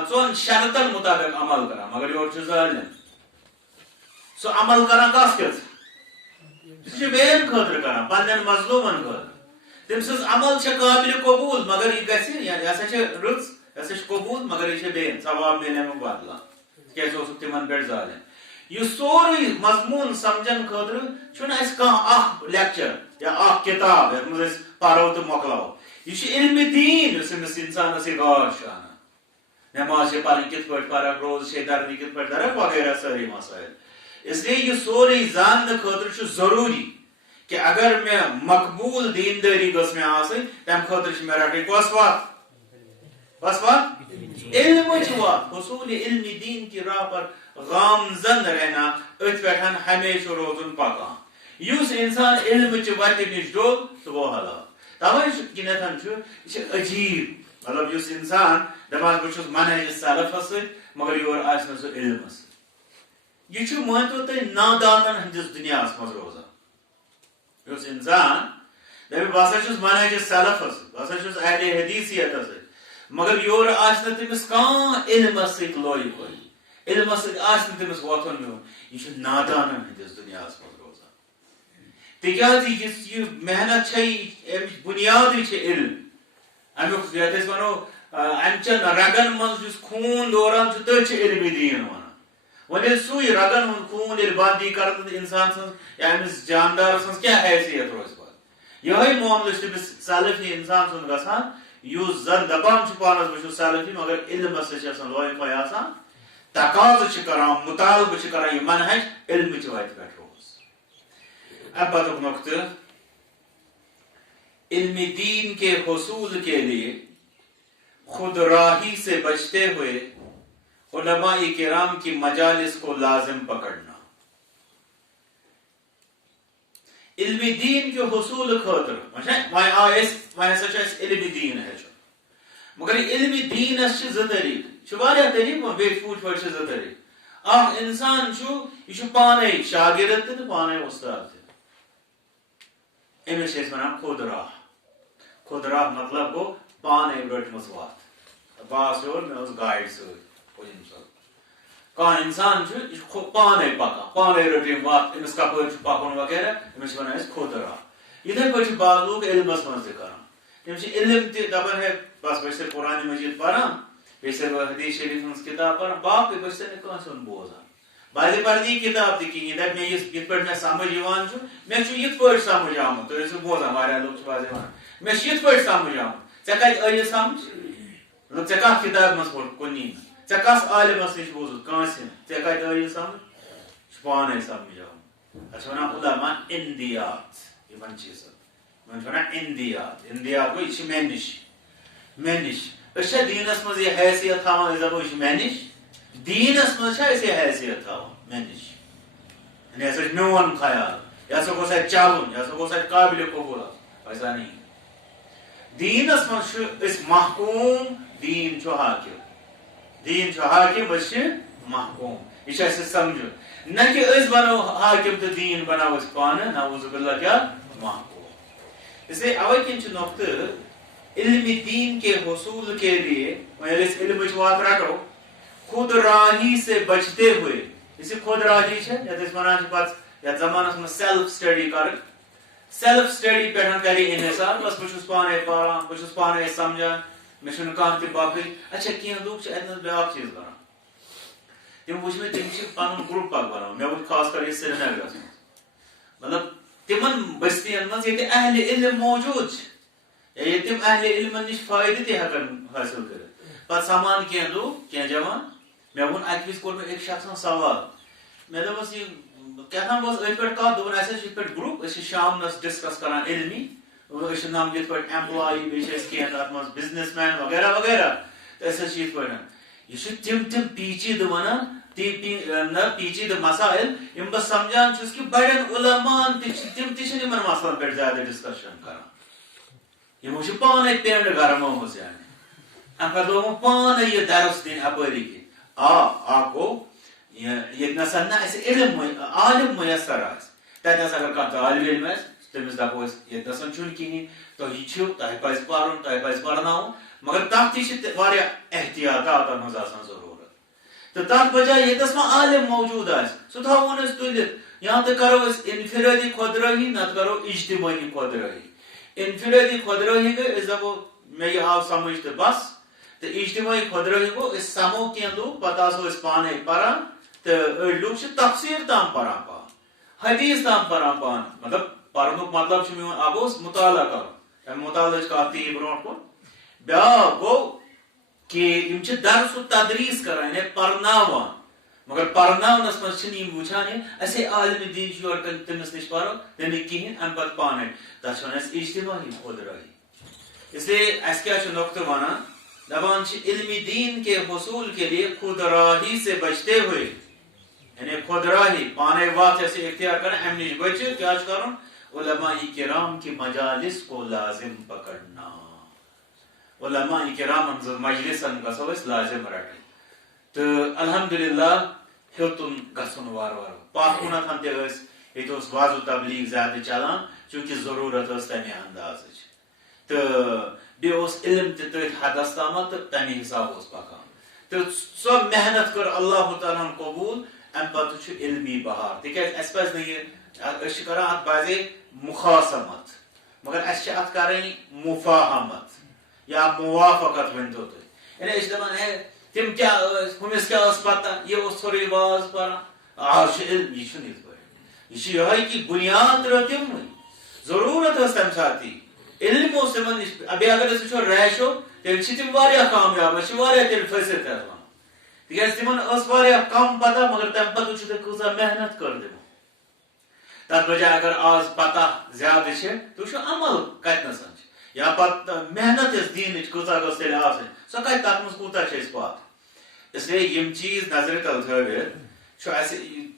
ژۄن شرطن مطابق عمل کران مگر یورٕ چھُ ظٲلِم. سُہ عمل کران کس کیُتھ؟ سہ چھُ بیٚین خٲطرٕ کران پننٮ۪ن مظلوٗمن خٲطرٕ. تٔمۍ سٕنٛز عمل چھےٚ قابلِ قبوٗل مگر یہِ گژھِ یہِ ہسا چھِ رٕژ یہِ ہسا چھِ قبوٗل مگر یہِ چھےٚ بیٚین ثواب میلہِ امیُک بدلہٕ تِکیازِ اوسُکھ تِمن پٮ۪ٹھ ظٲلِم. یہِ سورُے مضموٗن سمجھن خٲطرٕ چھُنہٕ اَسہِ کانٛہہ اکھ لیکچر یا اکھ کِتاب یتھ منٛز أسۍ پرو تہٕ مۄکلاوو. یہ علم دین یُس أمِس انسانس یہ گاش چھُ انان. نماز چھِ پرٕنۍ کِتھ پٲٹھۍ پرکھ روزٕ چھے دھرنہِ کِتھ پٲٹھۍ دھرکھ وغیرہ سٲری مسائل. اس لیے یہ سورُے زاننہٕ خٲطرٕ چھُ ضروٗری کہ اگر میں مقبول دینداری گژھ مےٚ آسٕنۍ تمہِ خٲطرٕ چھِ مےٚ رٹٕنۍ کۄس وتھ علمٕچ وتھ. حصوٗلِ علم دین کی راہ پر گامزن رہنا أتھۍ پٮ۪ٹھ ہمیشہ روزُن پکان. یُس انسان علمٕچہِ وتہِ نِش ڈوٚل سُہ گوٚو ہلاک. توے کنتھن یہ عجیب مطلب اس انسان دپان بہ چھس منہج سلفس ست مگر یور آس سہ علمس. یہ مانتو تھی نادانن ہندس دنیا مز روزان. اس انسان دپ بہ ہسا چھس منہج سلفس بہ ہسا چھس اہل حدیثیت ست مگر یور آس تمس کانٛہہ علمس ست لویہِ پھٔلۍ علمس ست آس تمس وۄتھُن میون. یہ نادانن ہندس دنیا مز روزان تکیازِ یُس یہ محنت امچ بنیادٕے چھِ علم. امیُک یتھ أسۍ ونو امہِ چٮ۪ن رگن منٛز یُس خوٗن دوران چھُ تٔتھۍ چھِ علمِ دیٖن ونان. وۄنۍ ییٚلہِ سُے رگن ہُنٛد خوٗن ییٚلہِ بنٛد یی کرنہٕ انسان سٕنٛز یا أمِس جاندار سٕنٛز کیٛاہ حیثیت روزِ پتہٕ؟ یِہوے معاملہٕ چھُ تٔمِس سلفی انسان سُنٛد گژھان یُس زن دپان چھُ پانس بہٕ چھُس سلفی مگر علمس سۭتۍ چھِ آسان لوے پاے آسان تقاضہٕ چھِ کران مطالبہٕ چھِ کران یہِ منہج علمٕچ وتہِ پٮ۪ٹھ روز. اب پتک نقطہ علم دین کے حصول کے لیے خود راہی سے بچتے ہوئے علماء کرام کی مجالس کو لازم پکڑنا. علم دین کے حصول خاطر علم دین ہے مگر علم دینس زٕ طریقہٕ چھِ واریاہ طریقہٕ بیٚیہِ پوٗٹھۍ پٲٹھۍ چھِ زٕ طریقہٕ. اخ انسان یہ پانے شاگرد تہ پانے استاد تہ امس ونان خود راہ خود راہ مطلب گو پانے رٹمس وات باس یور مے گاڑی ست کان انسان پانے پکان پانے رٹم وات امس کپر پکن وغیرہ امس ونان خود راہ اتھے پہ بعض لوگ علمس من تہ کران تم علم تہ دپان ہے بس بہ قرآن مجید پران بیٚیہِ بہٕ حدیث شریف ہٕنٛز کتاب پران باقٕے بہٕ نہٕ کٲنٛسہِ ہُنٛد بوزان بلہِ پردی کتاب تہِ کِہیٖنۍ دپہِ مےٚ یِتھ پٲٹھۍ مےٚ سمجھ یِوان چھُ مےٚ چھُ یِتھ پٲٹھۍ سمجھ آمُت تُہۍ ٲسِو بوزان واریاہ لُکھ چھِ وازٕ وَنان مےٚ چھُ یِتھ پٲٹھۍ سمجھ آمُت ژےٚ کتہِ آیہِ سمجھ مطلب ژےٚ کتھ کتابہِ منٛز پوٚرُتھ کُنی نہٕ ژےٚ کس عالمس نِش بوٗزُتھ کٲنٛسہِ نہٕ ژےٚ کتہِ آیہِ سمجھ چھُ پانے سمجھ آمُت اتھ چھِ ونان علما اندیات یِمن چیٖزن یِمن چھِ ونان اندیات اندیات گوٚو یہِ چھِ مےٚ نِش أسۍ چھا دیٖنس منٛز یہِ حیثیت تھاوان أسۍ دپو یہِ چھُ مےٚ نِش دیٖنس منٛز چھا أسۍ یہِ حیثیت تھاوان مےٚ نِش یہِ ہسا چھُ میون خیال یہِ ہسا گوٚژھ اتہِ چلُن یہِ ہسا گوٚژھ اتہِ قابلِ قبوٗل آسُن ایسا نہیں دیٖنس منٛز چھُ أسۍ محکوٗم دیٖن چھُ حاکِم أسۍ چھِ محکوٗم یہِ چھُ اَسہِ سمجھُن نہ کہِ أسۍ بنو حاکِم تہٕ دیٖن بناوو أسۍ پانہٕ نعوذ باللہ کیٛاہ محکوٗم اسلیے اوے کِنۍ چھُ نۄقطہٕ علم دین کے حصول کے لیے علم بات رٹو خود راہی سے بچتے ہوئے اس خود راہی یتھ زمانس میں سیلف سٹڈی کر سیلف سٹڈی پہ کر انحصار بس بہت پانے پاران بہت پانے سمجھان مے کھانا تہ باقی اچھا کی لوگ اتنا بیاکھ چیز کران تم وچ مے تم پن گروپ اک بناو مے وچ خاص کر سری نگرس مطلب تمن بستین من یہ اہل علم موجود تم اہل علم نش فائدہ تہ ہیکن حاصل کر پتہ سمان کی لوگ کی جوان مے وون اک وز کور ایک شخص سوال مے دپس یہ کیا بس ات پہ کت دن اس پہ گروپ شام ڈسکس کران علمی نام یت پہ ایمپلائی بیس ات من بزنس مین وغیرہ وغیرہ تو یہ پہ تم پیچیدہ ونان پیچیدہ مسائل یم بہ سمجھان کہ بڑن علمان تم تم مسئلن پہ زیادہ ڈسکشن کران یمو پانے پینڈ گرمومس یعنی ام پتہ لوگوں پانے یہ درس دین اپری کی گو یہ نسا نا علم عالم میسر تتہ اگر کھانا طالب علم تمس دپو یہ نسا چھ کہین تھی تہ پز پرن تہ پز پرناؤ مگر تک تہ احتیاطات مز ضرورت تو تر بجائے یتس ما عالم موجود سہ تھون تلت یا تو کرو انفرادی خودرٲہی نت کرو اجتماعی خودرٲہی انفرادی خودرٲہی گئی دپو مے یہ آو سمجھ تو بس تو اجتماعی خودرٲہی گو سمو کی لوگ پتہ آسو پانے پران تو أڑ لوگ تفسیر تام پران پان حدیث تام پران پان مطلب پرنک مطلب میون اگو مطالعہ کرو مطالعہ کت تی برو کن بیا گو کہ درس و تدریس کران یعنی پرناوان مگر پرناونس من وچان اے عالم دین یور تمس نش پرو تمہیں کہین ام پتہ پانے تک اجتماعی خودرٲہی اس لیے اس کیا نقطہ ونان دپان علم دین کے حصول کے لیے خود راہی سے بچتے ہوئے یعنی خود راہی پانے وات ایسے اختیار کرنا ام نش بچے کیا کرن علماء کرام کی مجالس کو لازم پکڑنا علماء کرام مجلسن گھو لازم رٹن تو الحمدللہ ہیوتن گھن وار وار پاک کُنتھ تہ یہ واض و تبلیغ زیادہ چلان چونکہ ضرورت تمہ انداز تو بیس علم تھی حدس تام تو تمہ حساب پکان تو سو محنت کر اللہ تعالیٰ قبول ام پتہ علمی بہار تکیاز اس پز یہ کران ات بازے مخاصمت مگر اس ات کریں مفاہمت یا موافقت ونتو تھی یعنی اس دپان ہے تم کیا ہمس کیا پتہ یہ تھوڑی واز پران آج علم یہ یہ کہ بنیاد رو تم ضرورت تمہ سات علم تمن نش ابھی اگر وچو ریشو تیل تم کامیاب تیل پھسر تکیاز تمن کم پتہ مگر تمہ پتہ وچو تھی کۭژاہ محنت کر تمو تر بجائے اگر آج پتہ زیادہ تو عمل کتنس یا پتہ محنت اس دین کۭژاہ گژھِ تیٚلہِ آسٕنۍ سۄ کتہِ تتھ منٛز کوٗتاہ چھِ أسۍ پتھ اس لیے یم چیز نظر تل تھٲوِتھ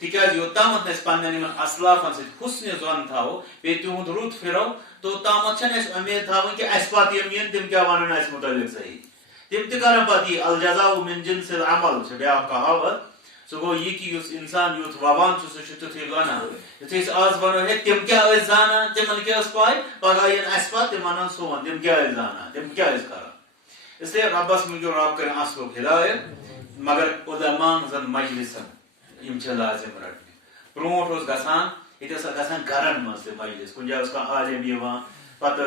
تکیاز یوتامت پنن اسلافن سۭتۍ حسنِ ظن تھاوو بیٚیہِ تِہُنٛد رُت پھِرو توتامت چھنہٕ اَسہِ اُمید تھاوٕنۍ کہِ اَسہِ پتہٕ یِم یِن تِم کیٛاہ وَنن اَسہِ مُتعلق صحیح تِم تہِ کرن پتہٕ یی الجزاء من جنس العمل چھِ بیٛاکھ کہاوت سو گو یہ کہ اس انسان یوت ووان سہ تھی ونان یتھے آز ونو ہے تم کیا زانا تمن کیا پائی پگہ ین اس پہ تم ونان سون تم کیا زانا تم کیا کران اس لیے ربس منگو رب کر اصلک ہدایت مگر علماء زن مجلسن یم لازم رٹنے برونٹ گھان یہ گھان گرن مز مجلس کن جائے عالم پتہ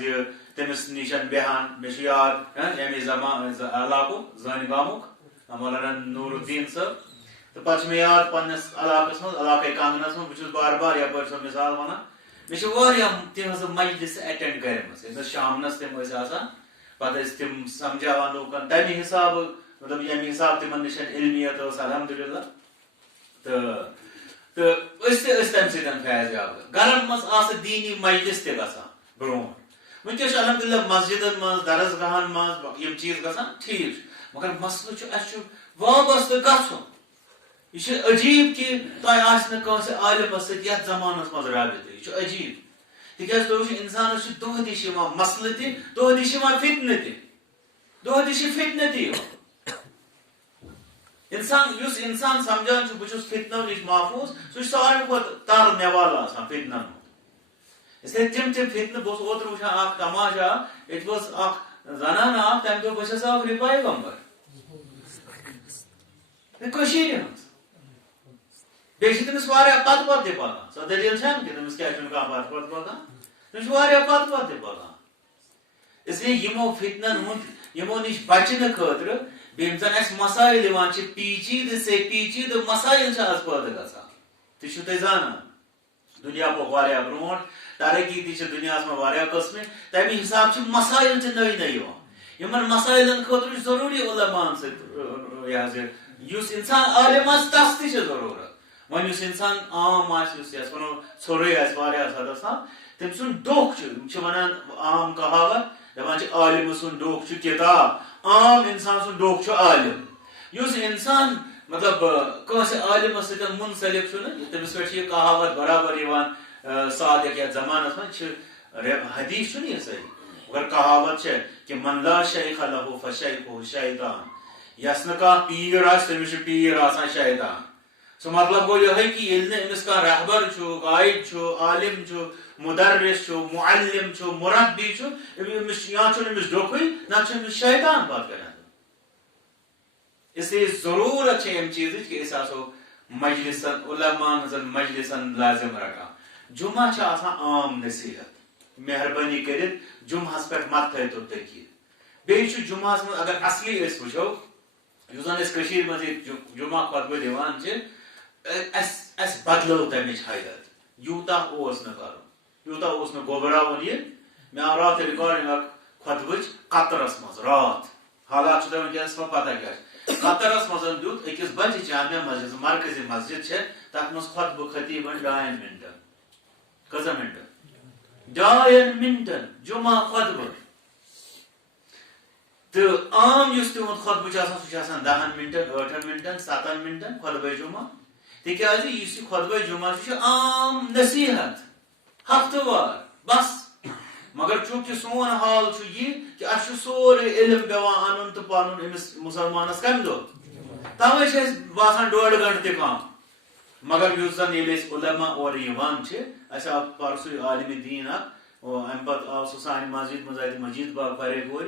یہ تمس نشن بہان مے یاد یعنی علاقہ زان گامک مولانا نور الدین صاحب تو پتہ مے یاد پنس علاقس من علاقہ کانگنس من بہت بار بار یپر سو مثال ونان مے تہذ مجلس اٹینڈ کرم شامنس تم آسان پتہ تم سمجھاوان لوکن تمہ حساب مطلب یمہ حساب تمن نشن علمیت الحمدللہ تو تمہ سۭتۍ فیض یاب گرن مز دینی مجلس تہ گژھان برونٹ ونکس الحمدللہ مسجدن مز درسگاہن مز یم چیز گژھان ٹھیک مگر مسئلہ اس وابستہ گژھن یہ عجیب کہ تہ آس عالمس سۭتۍ یتھ زمانس مز رابطہ یہ عجیب تکیاز تھی انسانس دہ دش مسلہ تہ دہ دش فتنہ تہ دہ دش فتنہ تہ انسان سمجھان بہت فتنو نش محفوظ سہ ساروی کھت تر نوال آسان فتنن اس لیے تم فتنہ بہت اوتر وچان اخ تماشا یہ زنان اخ تمہ دہ بس آخری پیغمبر ہز بیٚیہِ چھِ تٔمِس واریاہ پتہٕ پتہٕ تہِ پکان سۄ دٔلیٖل چھَنہٕ کہِ تٔمِس کیٛاہ چھُنہٕ کانٛہہ پتہٕ پتہٕ پکان تٔمِس چھُ واریاہ پتہٕ پتہٕ تہِ پکان اسلیے یِمو فتنن ہُنٛد یِمو نِش بچنہٕ خٲطرٕ بیٚیہِ یِم زن اسہِ مسایل یِوان چھِ پیچیدٕ سے پیچیدٕ مسایل چھِ آز پٲدٕ گژھان تہِ چھِو تُہۍ زانان دُنیا پوٚک واریاہ برونٛٹھ ترقی تہِ چھِ دُنیاہس منٛز واریاہ قٕسمٕکۍ تمہِ حساب چھِ مسایل تہِ نٔے نٔے یِوان یِمن مسایلن خٲطرٕ چھُ ضروٗری علماہن سۭتۍ یہِ حظ یُس انسان عالم آسہِ تس تہِ چھِ ضروٗرت وۄنۍ یُس انسان عام آسہِ یُس یتھ ونو ژھوٚرُے آسہِ واریاہس حدس تام تٔمۍ سُنٛد ڈوٚکھ چھُ یِم چھِ ونان عام کہاوت دپان چھِ عالمہٕ سُنٛد ڈوٚکھ چھُ کِتاب عام انسان سُنٛد ڈوٚکھ چھُ عالم یُس انسان مطلب کٲنٛسہِ عالمس سۭتۍ منسلک چھُنہٕ تٔمِس پٮ۪ٹھ چھِ یہِ کہاوت برابر یِوان صادق یتھ زمانس منٛز چھِ حدیث چھُنہٕ یہِ صحیح مگر کہاوت چھےٚ کہ من لا شیخ لہو فشیخہ شیطان یس نہٕ کانٛہہ پیٖر آسہِ تٔمِس چھُ پیٖر آسان شیطان سُہ مطلب گوٚو یِہوٚے کہِ ییٚلہِ نہٕ أمِس کانٛہہ رہبر چھُ قائد چھُ عالم چھُ مدرس چھُ معلم چھُ مربی چھُ أمِس یا چھُنہٕ أمِس ڈوٚکھٕے نتہٕ چھُ أمِس شیطان پتہٕ کران اس لیے ضروٗرت چھِ امہِ چیٖزٕچ کہِ أسۍ آسو مجلسن علماہن ہٕنٛزن مجلسن لازم رٹان جمعہ چھِ آسان عام نصیحت مہربٲنی کٔرِتھ جمعہس پٮ۪ٹھ مت تھٲیتو تٔکیہِ بیٚیہِ چھُ جمعہس منٛز اگر اصلی أسۍ وٕچھو یُس زن أسۍ کٔشیٖرِ منٛز ییٚتہِ جمعہ خۄطبہٕ دِوان چھِ اسہِ بدلٲو تمِچ حیت یوٗتاہ اوس نہٕ کرُن یوٗتاہ اوس نہٕ گوٚبراوُن یہِ مےٚ آو راتھ رِکاڈِنٛگ اکھ خۄطبٕچ قطرس منٛز راتھ حالات چھُ تۄہہِ ونکیٚنس پتہ کیٛاہ چھِ قطرس منٛز دیُت أکِس بجہِ جامع مسجد مرکزی مسجد چھےٚ تتھ منٛز خۄطبہٕ خطیبن 2 منٹن کٔژن منٹن 2 منٹن جمعہ خۄطبہٕ تہٕ عام یُس تِہُنٛد خۄطبہٕ چھُ آسان سُہ چھُ آسان 10 منٹن 8 منٹن 7 منٹن خۄطبہ جمعہ تِکیازِ یُس یہِ خۄطبہ جمعہ چھُ عام نصیحت ہفتہٕ وار بس مگر چوٗنٛکہِ سون حال چھُ یہِ کہِ اَسہِ چھُ سورُے علم پیٚوان اَنُن تہٕ پنُن أمِس مُسلمانس کمہِ دۄہ توے چھِ اَسہِ باسان 1.5 گنٹہٕ تہِ کم مگر یُس زن ییٚلہِ أسۍ علما اورٕ یِوان چھِ اَسہِ آو پرسُے عالمِ دیٖن اکھ امہِ پتہٕ آو سُہ سانہِ مسجد منٛز اتہِ مجیٖد باغ پرے کورِ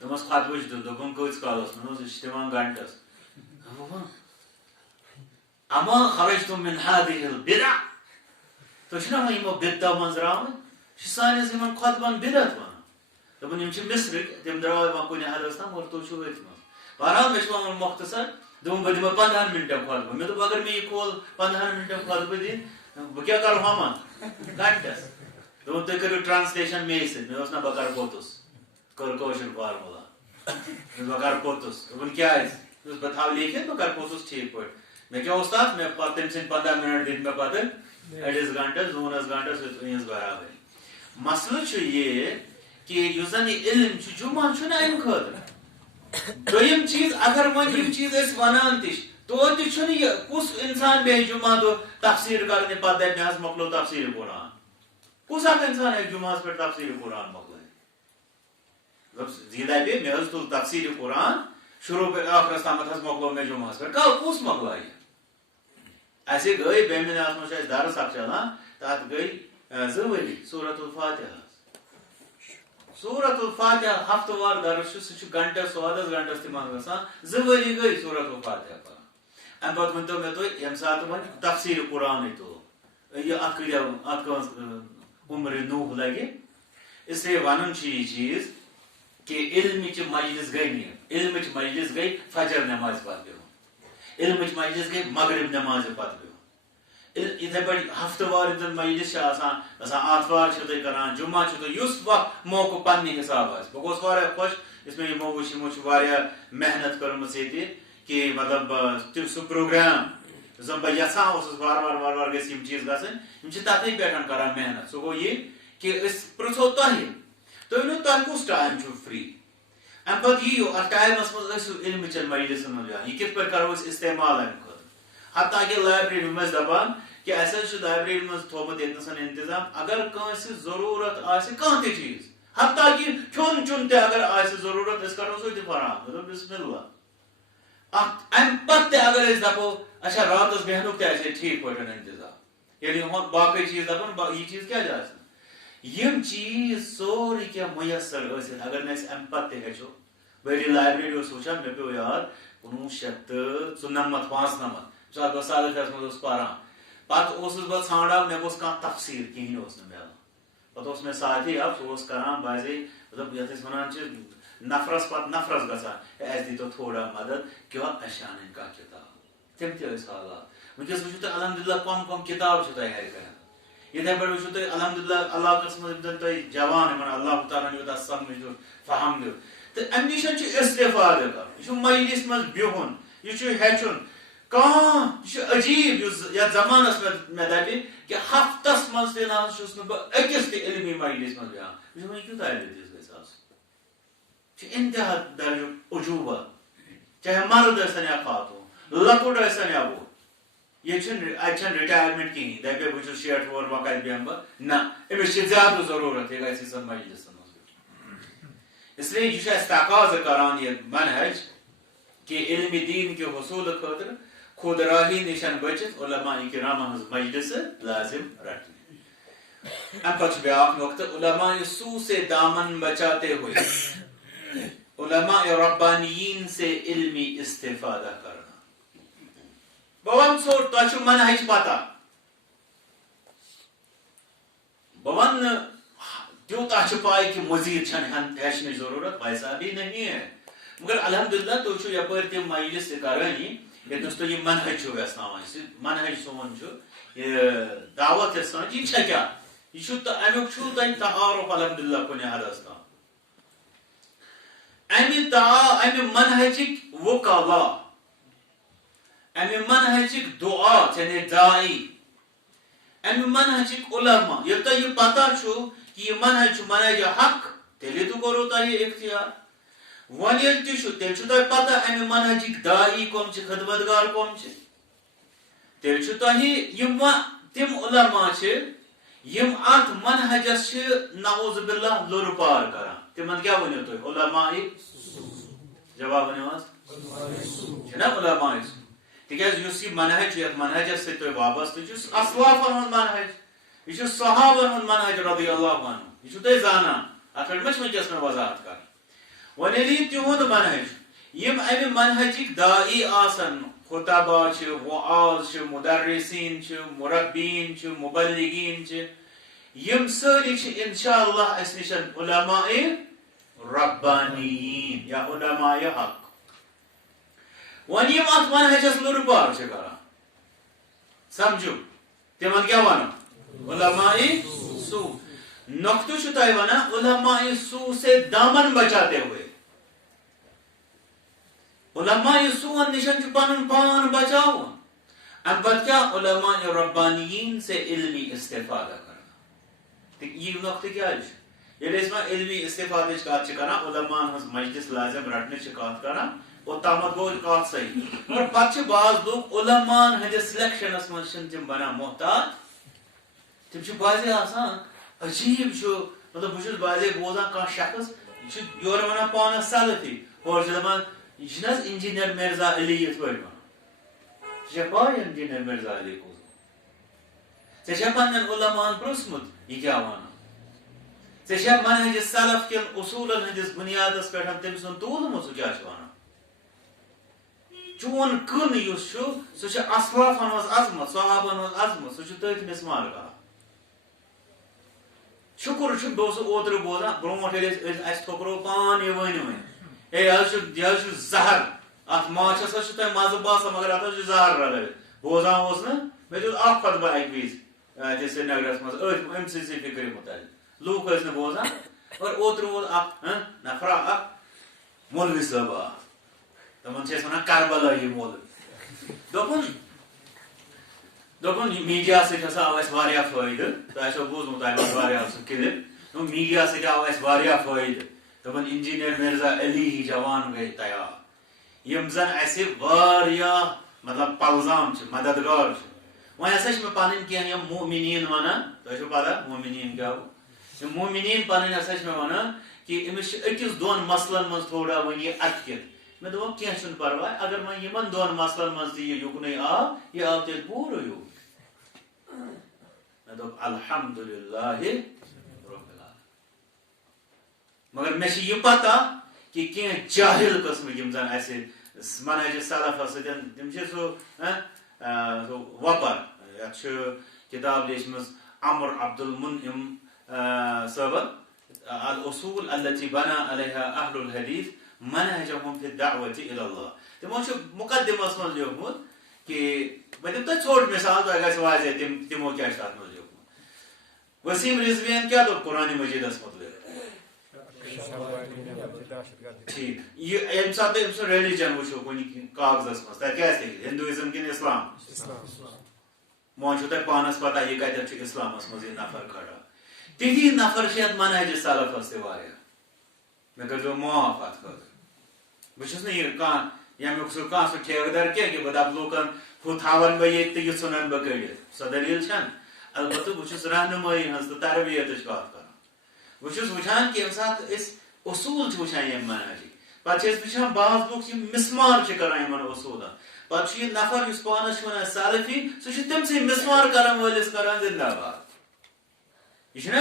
دوٚپمس خۄطبٕچ دیُت دوٚپُن کۭتِس کالس دوٚپمس یہِ چھِ دِوان گنٹس اما خرجتم من هذه البدع تُہۍ چھِو نا وۄنۍ یِمو بدعو منٛز درٛامٕتۍ یہِ چھِ سٲنِس یِمن خۄطبن بدعت ونان دوٚپُن یِم چھِ مصرٕکۍ تِم درٛاے وۄنۍ کُنہِ حدس تام اور تُہۍ چھِو أتھۍ منٛز بہرحال مےٚ چھُ وَنُن مۄختصر دوٚپُن بہٕ دِمے 15 منٹن خۄطبہٕ مےٚ دوٚپ اگر مےٚ یہِ کھول 15 منٹن خۄطبہٕ دِنۍ بہٕ کیٛاہ کرٕ ہُمن گنٹس دوٚپُن تُہۍ کٔرِو ٹرانسلیشن مے سۭتۍ مےٚ اوس نا بہٕ کرٕ پوٚتُس کٔر کٲشُر فارمولا بہٕ کرٕ پوٚتُس دوٚپُن کیٛازِ دوٚپُس بہٕ تھاوٕ لیکھِتھ بہٕ کرٕ پوٚتُس ٹھیٖک پٲٹھۍ مےٚ کیٛاہ اوس تتھ مےٚ پتہٕ تٔمۍ سٕنٛدۍ 15 منٹ دِتۍ مےٚ پتہٕ 2.5 گنٹس 2 گنٹس أنِس برابری مسلہٕ چھُ یہِ کہِ یُس زن یہِ علم چھُ جمعہ چھُنہ امہِ خٲطرٕ دوٚیِم چیٖز اگر وۄنۍ یِم چیٖز أسۍ ونان تہِ چھِ توتہِ تہِ چھُنہٕ یہِ کُس انسان بیٚہہِ جمعہ دۄہ تفسیٖر کرنہِ پتہٕ دپہِ مےٚ حظ مۄکلو تفسیٖر قرآن کُس اکھ انسان ہیٚکہِ جمعہس پٮ۪ٹھ تفسیٖر قرآن مۄکلٲیِتھ یہِ دپہِ مےٚ حظ تُل تفسیٖر قرآن شروع پہ آخرس تامت مکلو میں جمعہ پہ کل کس مکلائی ایسے گئی بیمناس مجھ درس اک چلان تک گئی 2 ؤری سورۃ الفاتحہ سورۃ الفاتحہ ہفتہ وار درس سہ گھنٹس سودس گھنٹس تم گسان 2 ؤری گئی سورۃ الفاتحہ پران ام پتہ ؤنتو مے تُہۍ یم سات ون تفسیر قرآن تو یہ ات عمر نوح لگہ اس لیے ون یہ چیز کہ علمچ مجلس گئی نہیں علمچ مجلس گئی فجر نماز پتہ بہن علمچ مجلس گئی مغرب نماز پتہ بہن اتھے پہ ہفتہ وار مجلس آتوار تھی کران جمعہ اس وقت موقع پنہ حساب آس بہ گوس واریاہ خوش اس میں یمو وچ یمو واریاہ محنت کرمژ یہ کہ مطلب سہ پروگرام زن بہ یژھان اوسس وار وار وار وار گژھِ یم چیز گژھن تتھے پٮ۪ٹھ کران محنت سہ گوٚو یہ کہ أسۍ پرٛژھو تۄہہِ تُہۍ ؤنِو تۄہہِ کُس ٹایم چھُو فری امہِ پتہٕ یِیِو اتھ ٹایمس منٛز ٲسِو علمٕچن مجلسن منٛز بیٚہوان یہ کِتھ پٲٹھۍ کرو أسۍ استعمال امہِ خٲطرٕ حتیٰ کہ لائبریری منٛز دپان کہ اسہِ حظ چھُ لائبریری منٛز تھوٚومُت ییٚتنس انتظام اگر کٲنٛسہِ ضروٗرت آسہِ کانٛہہ تہِ چیٖز حتیٰ کہ کھیوٚن چیوٚن تہِ اگر آسہِ ضروٗرت أسۍ کرو سُہ تہِ فراہم مےٚ دوٚپ بسم اللہ امہِ پتہٕ تہِ اگر أسۍ دپو اچھا راتس بیہنُک تہِ آسہِ ٹھیٖک پٲٹھۍ انتظام ییٚلہِ ہُم باقٕے چیٖز دپان یہِ چیٖز کیٛازِ آسہِ یم چیز سوری کیا میسر ٲسِتھ اگر نہٕ أسۍ امہِ پتہٕ تہِ ہیٚچھو بٔڑی لائبریری اوس وٕچھان مےٚ پیوٚو یاد 1994 مثال بہٕ سادس منٛز اوسُس پران پتہٕ اوسُس بہٕ ژھانڈان مےٚ گوٚژھ کانٛہہ تفسیٖر کِہیٖنۍ اوس نہٕ مِلان پتہٕ اوس مےٚ ساتھی اکھ سُہ اوس کران باسے مطلب یتھ أسۍ ونان چھِ نفرس پتہٕ نفرس گژھان اسہِ دیٖتو تھوڑا مدد کیٛاہ اَسہِ چھِ انٕنۍ کانٛہہ کِتاب تِم تہِ ٲسۍ حالات وٕنکیٚس وٕچھِو تُہۍ الحمدللہ کم کِتاب چھِ تۄہہِ گرِ یتھے پٲٹھۍ وٕچھِو تُہۍ الحمدللہ علاقس منٛز یِم تۄہہِ جوان یِمن اللہ تعالیٰ یوٗتاہ سمجھ دیُت فہم دیُت تہٕ امہِ نِش چھُ استفادٕ کرُن یہِ چھُ مجلس منٛز بِہُن یہِ چھُ ہیٚچھُن کانٛہہ یہِ چھُ عجیٖب یُس یتھ زمانس مےٚ دپہِ کہ ہفتس منٛز تہِ نہ چھُس نہٕ بہٕ أکِس تہِ علمی مجلس منٛز بیٚہوان بہٕ چھُس وۄنۍ کیُتھ لٔڑکہٕ گژھِ آسُن چھُ انتہا درجُک عجوٗبہ چاہے مرد ٲسِن یا خاتوٗن لۄکُٹ ٲسِن یا بوٚڑ یہ چھنہٕ رِٹایرمنٹ کِہیٖنۍ دپے بہٕ چھُس 60 وُہُر وۄنۍ کتہِ بیٚہمہٕ بہٕ نہ أمِس چھِ زیادٕ ضروٗرت یہِ گژھِ سۄ مجلسن منٛز اس لیے یہ اَسہِ تقاضہٕ کران یہ منہج کہ علم دین کے حصول خاطر خود راہی نشن بچت علماء کرام ہنز مجلس لازم رکھنے ام پتہ بیاکھ نقطہ علماء سوء سے دامن بچاتے ہوئے علماء ربانیین سے علمی استفادہ کرنا بون سو تہ منہج پتہ بون تیوتہ پائی کہ مزید ہیچھنے ضرورت ویسا بھی نہیں ہے مگر الحمدللہ تھی یپر تم مجلس کرانی یتنس تھی یہ منہج ویسنان منہج سون دعوت یسان یہ کیا یہ امیک تین تعارف الحمدللہ کن حدس تام امہ منہجک وکلا امہ منہجک دعا یعنی دائی امہ منہجک علماء یل تہ یہ پتہ کہ یہ منہج منہج حق تیلے تو کرو تہ یہ اختیار ون یل تیل تہ پتہ امہ منہجک دائی کم خدمتگار کم تیل تہ تم علماء یم ات منہجس نعوذ باللہ لور پار کران تمن کیا ونو تھی علماء جواب ونو علماء تکیاز یہ منہج یت منہجس سی وابستہ اسلافن ہند منہج یہ صحابن ہند منہج رضی اللہ عنہ یہ تھی زانان ات پہ ونکس میں وضاحت کر ون یل تہد منہج یم امہ منہجک دائی آسن خطبہ وعاظ مدرسین مربین مبلغین یم ساری انشاءاللہ اس نشن علماء ربانیین یا علماء حق ون یم ات منہجس لرپار کران سمجھو تمن کیا ونو علماء سو نقطہ تہ ونان علماء سو سے دامن بچاتے ہوئے علماء سو نشن پن پان بچاؤن ام پتہ کیا علماء ربانیین سے علمی استفادہ کرنا یہ نقطہ کیا یل علمی استفادہ کت کران علماء ہز مجلس لازم رٹنے کت کران اور تامت گو کت صحیح مگر پتہ بعض لوگ علماء ہندس سلیکشنس من تم بنان محتاط تم بازے آسان عجیب مطلب بہت بازے بوزان کھانا شخص یور ونان پانس سلفی اور دپان یہ چھناز انجینئر مرزا علی یت پٲٹھۍ وَنان ژےٚ چھےٚ پاے انجینئر مرزا علی کُس ژےٚ چھےٚ پننٮ۪ن علماہن پرٛژھمُت یہِ کیٛاہ وَنان ژےٚ چھےٚ منہج سلف کٮ۪ن اصوٗلن ہٕنٛدِس بُنیادس پٮ۪ٹھ تٔمۍ سُنٛد تولمُت سُہ کیٛاہ چھُ وَنان چون کٕن یُس چھُ سُہ چھُ اسلافن منٛز عظمت صحابن منٛز عظمت سُہ چھُ تٔتھۍ مِسمار کران شُکُر چھُ بہٕ اوسُس اوترٕ بوزان برونٛٹھ ییٚلہِ اَسہِ تھوٚکرو پان یہِ ؤنۍ ہے یہِ حظ چھُ زہر اتھ ماچھس حظ چھُ تۄہہِ مزٕ باسان مگر اتھ حظ چھُ زہر رلٲوِتھ بوزان اوس نہٕ مےٚ دیُت اکھ خۄطبہٕ اکہِ وِزِ اَتہِ سرینگرس منٛز أتھۍ أمۍ سٕنٛزٕے فِکرِ مُتعلِق لوٗکھ ٲسۍ نہٕ بوزان اور اوترٕ اوس اکھ نفرا اکھ مولوی صٲب آ تِمن چھِ أسۍ وَنان کربلایی مولوی دوٚپُن میٖڈیا سۭتۍ ہسا آو اَسہِ واریاہ فٲیدٕ تۄہہِ آسیو بوٗزمُت تۄہہِ منٛز واریاہ سُہ کِلِپ دوٚپُن میٖڈیا سۭتۍ آو اَسہِ واریاہ فٲیدٕ دوٚپُن انجینئر مرزا علی ہی جوان گٔے تیار یِم زن اَسہِ واریاہ مطلب پلزام چھِ مددگار چھِ وۄنۍ ہسا چھِ مےٚ پنٕنۍ کینٛہہ یِم مومِنیٖن وَنان تۄہہِ چھو پتہ مومِنیٖن کیٛاہ گوٚو یِم مومِنیٖن پنٕنۍ ہسا چھِ مےٚ وَنان کہِ أمِس چھِ أکِس دۄن مسلن منٛز تھوڑا وۄنۍ یہِ اَٹکِتھ مےٚ دوٚپُکھ کینٛہہ چھُنہٕ پرواے اگر وۄنۍ یِمن دۄن مسلن منٛز تہِ یہِ یُکنُے آو یہِ آو تیٚلہِ پوٗرٕ یوٗر مےٚ دوٚپ الحمدُاللہ مگر مےٚ چھِ یہِ پتہ کہِ کینٛہہ جاہِل قٕسمٕکۍ یِم زن اَسہِ منہج سلفس سۭتۍ تِم چھِ سُہ وۄپر یتھ چھِ کِتاب لیچھمٕژ عمر عبدالمُنعم صٲبن الاصوٗل التي بنى عليها اهل الحديث منهجهم في الدعوة الى الله تِمو چھُ مُقدمس منٛز لیوٗکھمُت کہِ بہٕ دِمہٕ تۄہہِ ژھوٚٹ مِثال تۄہہِ گژھِ واضح تِمو کیٛاہ چھُ تتھ منٛز لیوٗکھمُت وسیٖم رضویَن کیٛاہ دوٚپ قرآنِ مجیٖدس مُتعلِق ٹھیٖک یہِ ییٚمہِ ساتہٕ تُہۍ أمۍ سُنٛد ریلِجن وٕچھو کُنہِ کاغذس منٛز تتہِ کیٛاہ آسہِ لیکھِتھ ہندوٗیزم کِنہٕ اسلام وۄنۍ چھُو تۄہہِ پانس پتہ یہِ کتٮ۪تھ چھُ اسلامس منٛز یہِ نفر کھڑا تِتھی نفر چھِ یتھ منہج سلفس تہِ واریاہ مےٚ کٔرۍزیو معاف اتھ خٲطرٕ بہٕ چھُس نہٕ یہِ کانٛہہ ییٚمیُک سُہ کانٛہہ سُہ ٹھیکہٕ در کینٛہہ کہِ بہٕ دپہٕ لوٗکن ہُہ تھاون بہٕ ییٚتہِ تہٕ یہِ ژھٕنن بہٕ کٔڑِتھ سۄ دٔلیٖل چھنہٕ البتہٕ بہٕ چھُس رہنُمٲیی ہٕنٛز تہٕ تربیتٕچ کتھ کران بہٕ چھُس وٕچھان کہِ ییٚمہِ ساتہٕ أسۍ اصوٗل چھِ وٕچھان ییٚمہِ منہجِکۍ پتہٕ چھِ أسۍ وٕچھان بعض لُکھ یِم مِسمار چھِ کران یِمن اصوٗلن پتہٕ چھُ یہِ نفر یُس پانس چھُ ونان سلفی سُہ چھُ تٔمسٕے مِسمار کرن وٲلِس کران زندہ باد یہِ چھُنہ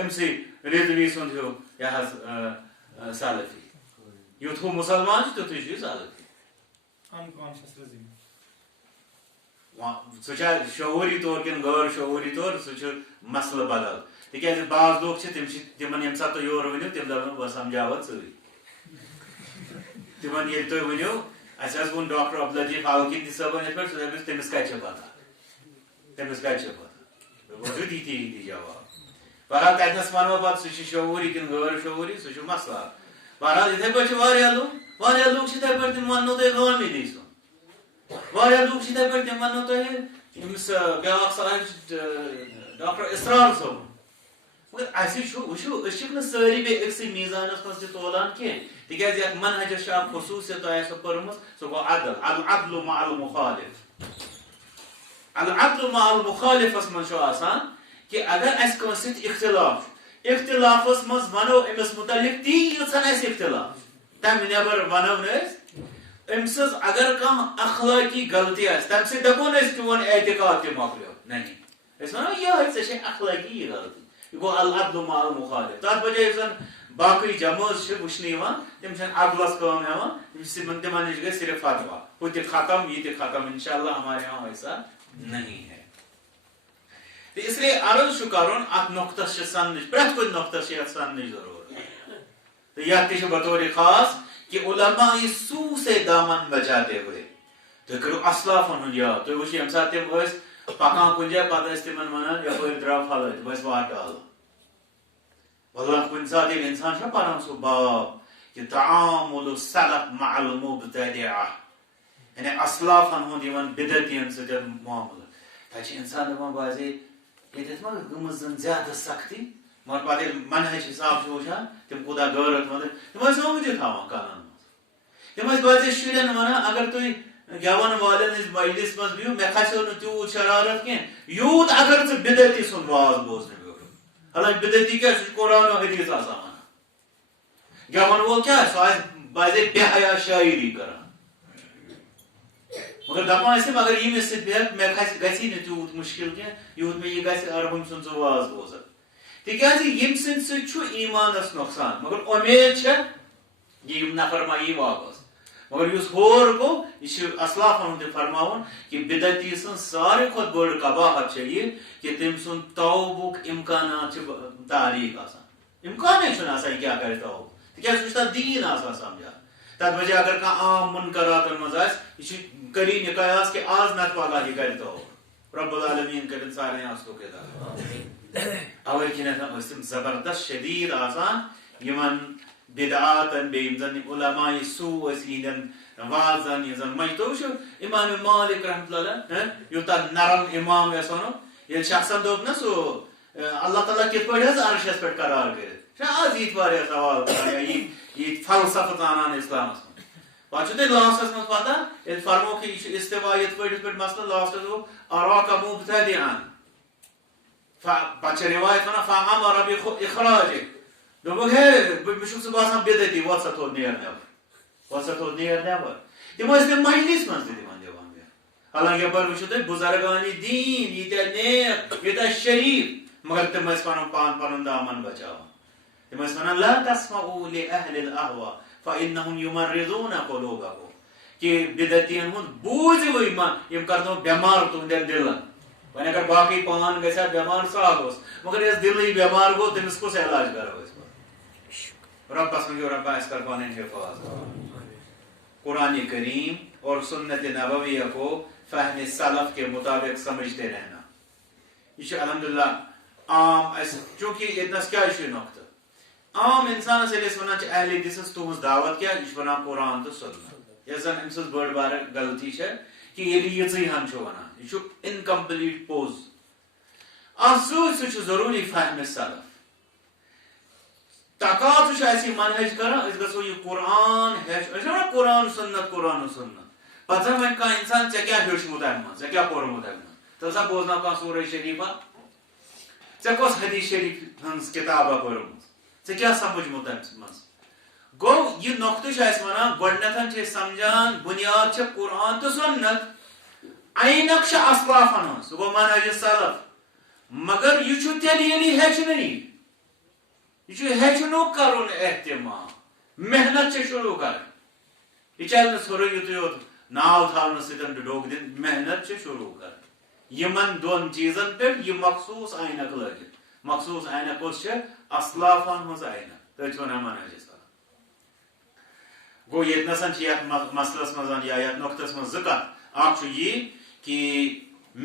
أمسٕے رضوی سُنٛد ہیوٗ یہِ حظ سلفی یُتھ ہُہ مُسلمان چھُ تیُتھُے چھُ یہِ سلفی سُہ چھا شعوٗری طور کِنہٕ غٲر شعوٗری طور سُہ چھُ مسلہٕ بدل تِکیٛازِ بعض لُکھ چھِ تِم چھِ تِمن ییٚمہِ ساتہٕ تُہۍ یورٕ ؤنِو تِم دپن بہٕ سمجاوتھ ژٕے تِمن ییٚلہِ تُہۍ ؤنِو اَسہِ حظ ووٚن ڈاکٹر عبداللطیف فاروقی صٲبن یِتھ پٲٹھۍ سُہ دپہِ تٔمِس کتہِ چھِ پتہ تٔمِس کتہِ چھِ پتہ بہٕ چھُس یِتی جواب بہرحال تتنس ونو پتہٕ سُہ چھُ شعوٗری کِنہٕ غٲر شعوٗری سُہ چھُ مسلہٕ اکھ بہرحال یِتھے پٲٹھۍ چھِ واریاہ لُکھ چھِ یِتھے پٲٹھۍ تِم وننو تۄہہِ غٲمِدی سُنٛد واریاہ لُکھ چھِ یِتھے پٲٹھۍ تِم وننو تۄہہِ ییٚمِس بیاکھ صاحب ڈاکٹر اسرار صٲب مگر اَسہِ چھُ وٕچھِو أسۍ چھِکھ نہٕ سٲری بیٚیہِ أکسٕے میٖزانس منٛز تہِ تولان کینٛہہ تِکیٛازِ یتھ منہجس چھِ اکھ خصوٗصیت تۄہہِ آسیو پٔرمٕژ سُہ گوٚو عدل العدل مع المخالف العدل مع المخالفس منٛز چھُ آسان کہِ اگر اَسہِ کٲنٛسہِ سۭتۍ اختلاف چھُ اختلافس منٛز ونو أمِس مُتعلق تی یٖژھن اَسہِ اختلاف چھُ تمہِ نٮ۪بر ونو نہٕ أسۍ أمۍ سٕنٛز اگر کانٛہہ اخلٲقی غلطی آسہِ تمہِ سۭتۍ دپو نہٕ أسۍ چون اعتقاد تہِ مۄکلیو نہیں أسۍ ونو یِہوٚے ژےٚ چھے اخلٲقی یہِ غلطی یہِ گوٚو العدل مع المخالف تتھ بجاے یُس زن باقٕے جمٲژ چھِ وٕچھنہٕ یِوان تِم چھِنہٕ عدلس کٲم ہٮ۪وان تِمن نِش گژھِ صرف فتوا ہُہ تہِ ختم یہِ تہِ ختم انشاء اللہ ہمارے یہاں ویسا نہیں ہے تو اس لیے عرض چھُ کرُن اتھ نۄقطس چھِ سننٕچ پرٛٮ۪تھ کُنہِ نۄقطس چھِ یتھ سننٕچ ضروٗرت تہٕ یتھ تہِ چھُ بطورِ خاص کہ علماء سو سے دامن بچاتے ہوئے تُہۍ کٔرِو اسلافن ہُنٛد یاد تُہۍ وٕچھِو ییٚمہِ ساتہٕ تِم ٲسۍ پکان کُنہِ جایہِ پتہٕ ٲسۍ تِمن ونان یپٲرۍ درٛاو پھلٲنۍ تِم ٲسۍ وارٕ ڈالان واللہ کُنہِ ساتہٕ ییٚلہِ انسان چھُنہ پران سُہ باب کہ تعامل السلف مع المبتدعہ یعنی اسلافن ہُنٛد یِمن بدعتین سۭتۍ معاملہٕ تتہِ چھِ انسان دپان باسے ییٚتٮ۪تھ ما گٔمٕژ زن زیادٕ سختی مگر پتہٕ ییٚلہِ منہج حساب چھِ وٕچھان تِم کوٗتاہ غٲرت منٛد تِم ٲسۍ آمٕتۍ تھاوان کانن منٛز تِم ٲسۍ باسے شُرٮ۪ن ونان اگر تُہۍ گٮ۪ون والٮ۪ن ہٕنٛدِس مجلِس منٛز بِہِو مےٚ کھسیو نہٕ تیوٗت شرارت کینٛہہ یوٗت اگر ژٕ بدعتی سُنٛد واز بوزنہٕ بیوٗٹھ حالانکہِ بدعتی کیٛاہ چھُ قرآن و حدیث آسان ونان گیون وول کیا سو بازے بے حیا شاعری کران مگر دپان ٲسۍ مگر ییٚمِس سۭتۍ بیٚہکھ مےٚ گژھی نہٕ تیوٗت مُشکل کینٛہہ یوٗت مےٚ یہِ گژھِ اربن سُنٛد ژٕ واز بوزکھ تِکیازِ ییٚمہِ سٕنٛدِ سۭتۍ چھُ ایٖمانس نۄقصان مگر اُمید چھےٚ یہِ یِم نفر ما یی واپس مگر یُس ہور گوٚو یہِ چھُ اسلافن ہُنٛد تہِ فرماوُن کہِ بدعتی سٕنٛز ساروی کھۄتہٕ بٔڑ قباحت چھےٚ یہِ کہِ تٔمۍ سُنٛد توبُک اِمکانات چھِ تاریٖک آسان اِمکانے چھُنہٕ آسان یہِ کیٛاہ کرِ توبہٕ تِکیازِ سُہ چھُ تتھ دیٖن آسان سمجھان تتھ بجایہِ اگر کانٛہہ عام مُنکراتن منٛز آسہِ یہِ چھُ قریٖنہِ قیاس کہِ آز نتہٕ پگاہ یہِ کرِ توبہٕ رب العالمیٖن کٔرِنۍ سارنٕے آسنُک ہدایت اوے کِنیتھ ٲسۍ تِم زبردست شدیٖد آسان یِمن بدعاتن بیٚیہِ یِم زن علماء سوٗ ٲسۍ یِہنٛدٮ۪ن وازن یِم زن مجد تُہۍ وٕچھِو امام مالک رحمتہ اللہ یوٗتاہ نرم امام یس ونو ییٚلہِ شخصن دوٚپ نا سُہ اللہ تعالیٰ کِتھ پٲٹھۍ حظ عرشس پٮ۪ٹھ قرار کٔرِتھ چھُ آز ییٚتہِ واریاہ سوال کران یا ییٚتہِ فلسفہٕ ژانان اسلامس منٛز پتہٕ چھُو تۄہہِ لاسٹس منٛز پتہ ییٚلہِ فرموکھ یہِ چھُ استوا یِتھ پٲٹھۍ مسلہٕ لاسٹس دوٚپ اراکا مبتدعن پتہٕ چھِ رِوایت ونان فامر بِاخراجِک دوٚپُکھ ہے مےٚ چھُکھ ژٕ باسان بدعتی وۄتھ سا تھوٚد نیر نٮ۪بر تِم ٲسۍ نہٕ مجلس منٛز تہِ دِوان بیٚہنہٕ حالانکہِ یپٲرۍ وٕچھِو تُہۍ بُزرگانہِ دیٖن ییٖتیاہ نیک ییٖتیاہ شریٖف مگر تِم ٲسۍ پنُن پان پنُن دامن بچاوان تِم ٲسۍ ونان لا تسمعوا لأهل الاهواء فإنهم يمرضون قلوبكم کہ بدعتین ہُنٛد بوٗزِوٕے ما یِم کرنو بٮ۪مار تُہنٛدٮ۪ن دِلن وۄنۍ اگر باقٕے پان گژھِ ہا بٮ۪مار سہل اوس مگر یۄس دِلٕے بٮ۪مار گوٚو تٔمِس کُس علاج کرو أسۍ ربس منٛز رۄبا اَسہِ کر پنٕنۍ حِفاظت قرآن کریم اور سنت نبویہ کو فہم سلف کے مطابق سمجھتے رہنا یہ چھُ الحمدللہ عام چونکہ ییٚتنس کیٛازِ چھُ یہِ نۄقطہٕ عام انسانس ییٚلہِ أسۍ ونان چھِ اہلِ حدیثس تُہنٛز دعوت کیٛاہ یہِ چھُ ونان قرآن تہٕ سنت یۄس زن أمۍ سٕنٛز بٔڑ بارٕ غلطی چھےٚ کہِ ییٚلہِ یِژٕے ہن چھُ ونان یہِ چھُ انکمپلیٖٹ پوٚز اتھ سۭتۍ سۭتۍ چھُ ضروٗری فہمِ سلف تقاضہٕ چھُ اَسہِ یہِ منہج کران أسۍ گژھو یہِ قرآن ہیٚچھ أسۍ چھِ ونان قرآن سنت پتہٕ زن وۄنۍ کانٛہہ انسان ژےٚ کیٛاہ ہیوٚچھمُت اَمہِ منٛز ژےٚ کیٛاہ پوٚرمُت اَمہِ منٛز ژٕ ہسا بوزناو کانٛہہ سورہ شریٖفا ژےٚ کۄس حدیث شریٖف ہٕنٛز کِتابا پٔرمٕژ ژےٚ کیٛاہ سمجھمُت اَمہِ منٛز گوٚو یہِ نۄقطہٕ چھُ اَسہِ ونان گۄڈٕنیتھ چھِ أسۍ سمجھان بُنیاد چھےٚ قرآن تہٕ سنت عینک چھِ اسلافن ہٕنٛز سُہ گوٚو منہج سلف مگر یہِ چھُ تیٚلہِ ییٚلہِ یہِ ہیٚچھنہٕ یی یہ چھُ ہیٚچھنُک کرُن احتمام محنت چھِ شروٗع کرٕنۍ یہِ چلہِ نہٕ ژھوٚرُے یُتُے یوت ناو تھاونہٕ سۭتۍ ڈوٚگ دِنۍ محنت چھِ شروٗع کرٕنۍ یِمن دۄن چیٖزن پٮ۪ٹھ یہِ مخصوٗص عینک لٲگِتھ مخصوٗص عینک کۄس چھےٚ اسلافن ہٕنٛز عینک تٔتھۍ وَنان منہج سلف گوٚو ییٚتنس چھِ یتھ مسلس منٛز یا یتھ نۄقطس منٛز زٕ کتھ اکھ چھُ یی کہِ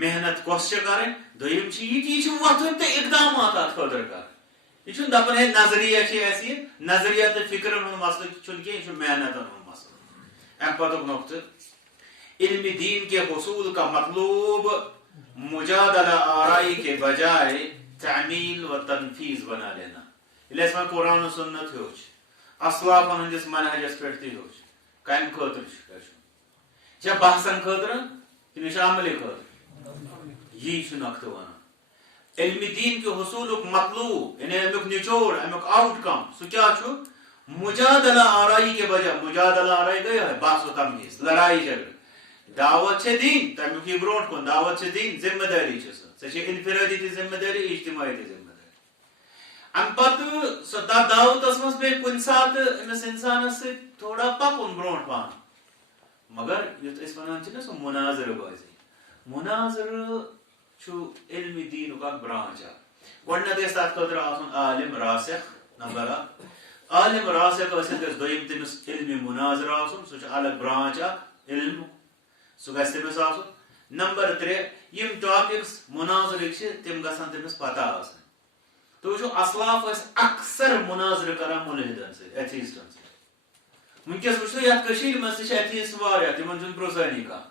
محنت کۄس چھےٚ کرٕنۍ دوٚیِم چھِ یہِ کہِ یہِ چھُ وۄتھُن تہٕ اقدامات اتھ خٲطرٕ کرٕنۍ یہ چھُنہٕ دپان ہے نظریہ چھِ اَسہِ یہِ نظریہ تہٕ فِکرن ہُنٛد مسلہٕ چھُنہٕ کینٛہہ یہِ چھُ محنتن ہُنٛد مسلہٕ امہِ پتُک نۄقطہٕ علم دین کے حصول کا مطلوب مجادلہ آرائی کے بجائے تعمیل و تنفیذ بنا لینا ییٚلہِ اَسہِ وۄنۍ قرآن و سنت ہیوٚچھ اسلافن ہٕنٛدِس منہجس پٮ۪ٹھ تہِ ہیوٚچھ کمہِ خٲطرٕ چھُ ہیٚچھُن یہِ چھا بحثن خٲطرٕ کِنہٕ یہِ چھُ عملہِ خٲطرٕ یی چھُ نۄقطہٕ ونان علم دین کے حصولُک مطلوب یعنی امیُک نچوڑ امیُک آؤٹ کم سُہ کیٛاہ چھُ مجادلہ آرائی کے بجائے مجادلہ آرائی گٔے یِہوٚے بحث و تمغیٖز لڑایہِ جھگڑٕ دعوت چھےٚ دِنۍ تمیُک یی برونٛٹھ کُن دعوت چھےٚ دِنۍ ذمہٕ دٲری چھِ سۄ چھےٚ انفرٲدی تہِ ذمہٕ دٲری اجتماعی تہِ ذمہٕ دٲری امہِ پتہٕ سۄ تتھ دعوتس منٛز پیٚیہِ کُنہِ ساتہٕ أمِس انسانس سۭتۍ تھوڑا پکُن برونٛٹھ پہن مگر یُتھ أسۍ ونان چھِ نا سُہ مُناظرٕ بٲزی مُناظرٕ چھُ علمِ دیٖنُک اکھ برانچ اکھ گۄڈٕنیتھ گژھِ تتھ خٲطرٕ آسُن عالم راسخ نمبر اکھ عالم راسخ ٲسِتھ گژھِ دوٚیِم تٔمِس علمِ مُناظرٕ آسُن سُہ چھُ الگ برانچ اکھ علمُک سُہ گژھِ تٔمِس آسُن نمبر 3 یِم ٹاپکس مُناظرٕکۍ چھِ تِم گژھن تٔمِس پتہ آسٕنۍ تُہۍ وٕچھِو اسلاف ٲسۍ اکثر مُناظرٕ کران مُلحدن سۭتۍ ایتھیٖسٹن سۭتۍ وٕنکیٚس وٕچھو یتھ کٔشیٖرِ منٛز تہِ چھِ ایتھیٖسٹ واریاہ تِمن چھُنہٕ پرٛوزٲنی کانٛہہ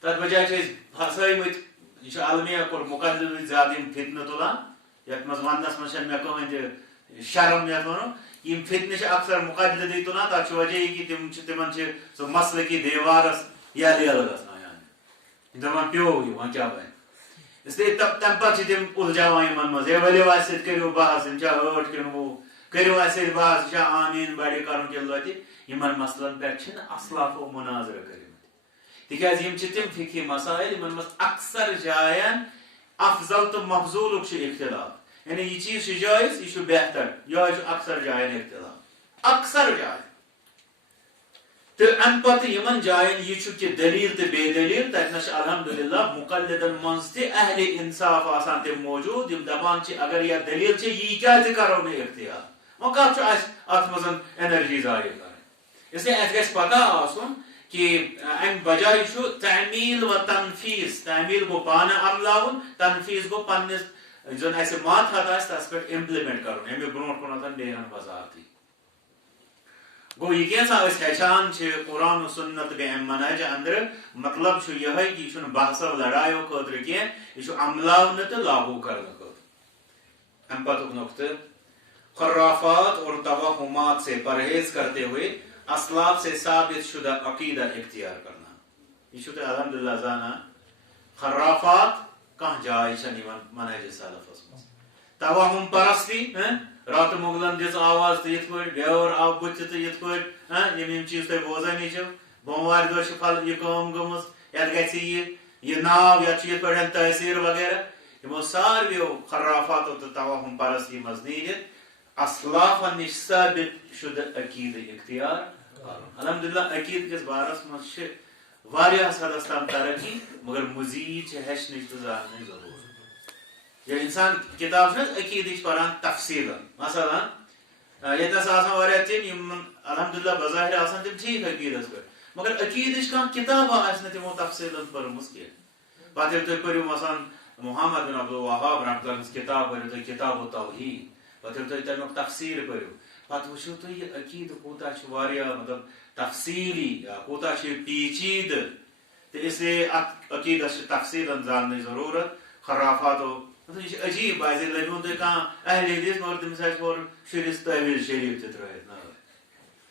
تتھ بجایہِ چھِ أسۍ پھسٲیمٕتۍ یہ چھُ المیہ کوٚر مُقدِمٕے زیادٕ یِم فتنہٕ تُلان یتھ منٛز وننس منٛز چھنہٕ مےٚ کٕہٕنۍ تہِ شرم یتھ ونو یِم فتنہٕ چھِ اکثر مُقدِدٕے تُلان تتھ چھُ وجہ یہِ کہِ تِمن چھِ سُہ مسلہٕ کہِ دیوارس یلہٕ گژھناوان دپان پیوٚو یہِ وۄنۍ کیٛاہ بنہِ اس لیے تمہِ پتہٕ چھِ تِم اُلجاوان یِمن منٛز ہے ؤلِو اسہِ سۭتۍ کٔرِو بحث یِم چھا ٲٹھ کِنہٕ وُہ کرو اسے باز آمین بڑی کرن کے لوٹی یمن مسلن پہ اسلاف و مناظر کرمت تکیاز یم تم فقہی مسائل یمن مز اکثر جائن افضل تو مفضول اختلاف یعنی یہ چیز جائز یہ بہتر یہ اکثر جائن اختلاف اکثر جائن تو ام پتہ یمن جائن یہ کہ دلیل تو بے دلیل تتنس الحمدللہ مقلدن منز تہ اہل انصاف آسان تم موجود یم دپان اگر یہ دلیل یہ کیا کرو نا اختیار وہ کت ات مز انرجی ضائع کر اس لیے اتھ گھس پتہ آسن کہ ام بجائے تعمیل و تنفیذ تعمیل گو پانہ عملاون تنفیذ گو پنس زن اس ماتحت آس تس پہ امپلمنٹ کرن امی برو کن بیان وضاحت گو یہ کیسا ہچان قرآن و سنت بے منہج اندر مطلب یہ کہ یہ بحثو لڑائیو خاطر کی یہ عملاون تو لاگو کرنے خاطر ام پتک نقطہ خرافات اور توہمات سے پرہیز کرتے ہوئے اسلاف سے ثابت شدہ عقیدہ اختیار کرنا یہ تو الحمدللہ زانا خرافات کہاں جائے منہج سلفس مز توہم پرستی رات مغلن دس آواز تو یت پہ بیور آو بت تو یت پہ یم چیز تھی بوزانی بوموار دہ پھل یہ کام گمز یت گھِ یہ ناو یت یت پہ تحصیل وغیرہ یمو سارویو خرافاتو تو توہم پرستی مز نیرت اسلافن نش ثابت شدہ عقید اختیار الحمدللہ عقید کس بارس مز واریاہ حدس تام ترقی مگر مزید ہیچنچ تو زاننچ ضرورت یہ انسان کتاب عقید پران تفصیل مثلا یتس آسان تم الحمدللہ بظاہر آسان تم ٹھیک عقیدس پہ مگر عقید کھانا کتاب آس تمو تفصیل پرمز کی پتہ تھی پڑھو مثلا محمد بن عبدالوہاب رحمۃ اللہ کتاب پڑھو تھی کتاب التوحید پتہ تھی تمیک تفسیر پڑھو پتہ وچھو تھی یہ عقید کوتا مطلب تفصیلی یا کوتا پیچید تو اس لیے عقیدس تفصیل زاننے ضرورت خرافاتو یہ عجیب بازی لبیون تھی کھانا اہل حدیث مگر تمس ہور شرس تحویل شریف تہ ترائت نا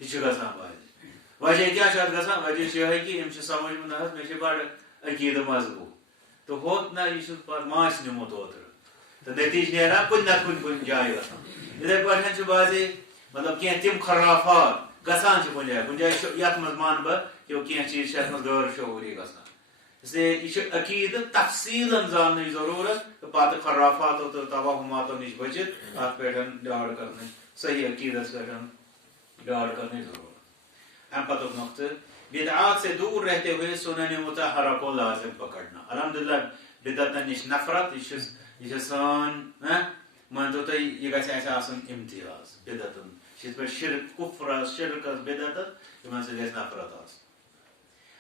یہ گھان بازی وجہ کیا گھان وجہ یہ کہ ام سمجھ میں نا مے بڑ عقید مضبوط تو ہوت نا یہ ماس نمت اوتر تو نتیجہ نیران کن نت کن جائے اتھے پہ بازی مطلب کی تم خرافات گھان کن جائے یت مز مان بہ کہ کی چیز مز غیر شعوری گھان اس لیے یہ عقید تفصیل زاننے ضرورت پتہ خرافاتو تو توہماتو نش بچت ات پہ ڈاڑ کرنے صحیح عقیدس پہ ڈاڑ کرنے ضرورت ام پتک نقطہ بدعات سے دور رہتے ہوئے سنن مطہرہ کو لازم پکڑنا الحمدللہ بدعتن نش نفرت یہ سان مانتو تھی یہ گھس آسن امتیاز بدعتن یہ پہ شرک کفر شرکس بدعت ان سے گھس نفرت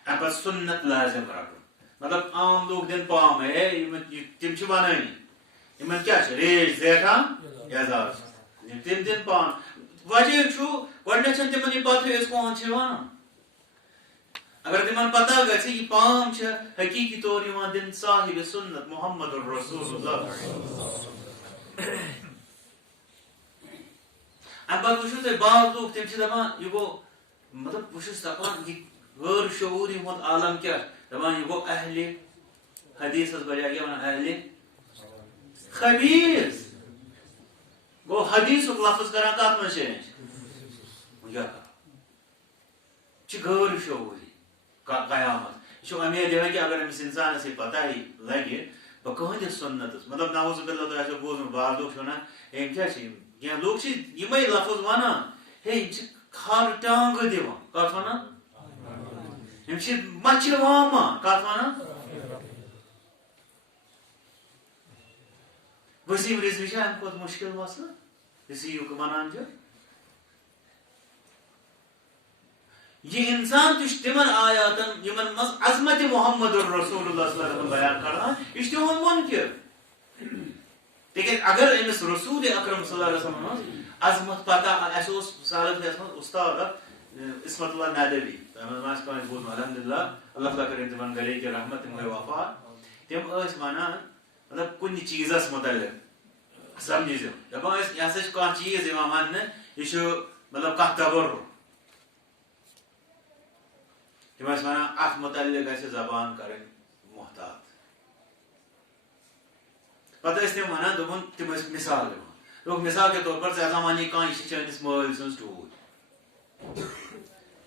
ام پہ سنت لازم رکھن مطلب عام لوگ دن پام ہے تم ونانی کیا ریش زیٹھان اعزاز تم دن پام وجہ گۄڈنیتھ تمن یہ پتہ اس کون ونان اگر تمن پتہ گژھِ یہ پام حقیقی طور دن صاحب سنت محمد الرسول اللہ ام پتہ وچھو تھی بعض لوگ تم دپان یہ گو مطلب بہت دپان یہ غیر شعوری ہند عالم کیا دپان یہ گو اہل حدیث بجائے کیا ونان اہل خبیث گو حدیث لفظ کران کت من چینج غیر شعوری قیامت یہ امید یہ کہ اگر امس انسانس یہ پتہ ہی لگہ بہ کہندس سنتس مطلب نعوذ باللہ تہ بوزم بعض لوگ ونان ام کیا لوگ یمے لفظ ونان ہے کھر ٹانگ دِوان کت ونان مچھ واما کت ونان وسیم رضوی ام کھت مشکل مسئلہ اسی ونان یہ انسان تہ تمن آیاتن یمن مز عظمت محمد الرسول اللہ صلی اللہ علیہ وسلم بیان کرنا یہ تہد منکر لیکن اگر امس رسول اکرم صلی اللہ علیہ وسلم عظمت پتہ سالت استاد اسمت اللہ ندوی الحمدللہ اللہ تعالیٰ کریں تمن گھرے کی رحمت تم گئی وفات تم ونان مطلب کن چیزس متعلق سمجھ دپان یہ ہسا کھانا چیز ون یہ مطلب کھانا تبرک تم ونان ات متعلق گھس زبان کریں محتاط پتہ تم ونان دپن تم مثال مثال کے طور پر زمانی کان یہ چٲنِس مٲلۍ سٕنٛز ٹوٗرۍ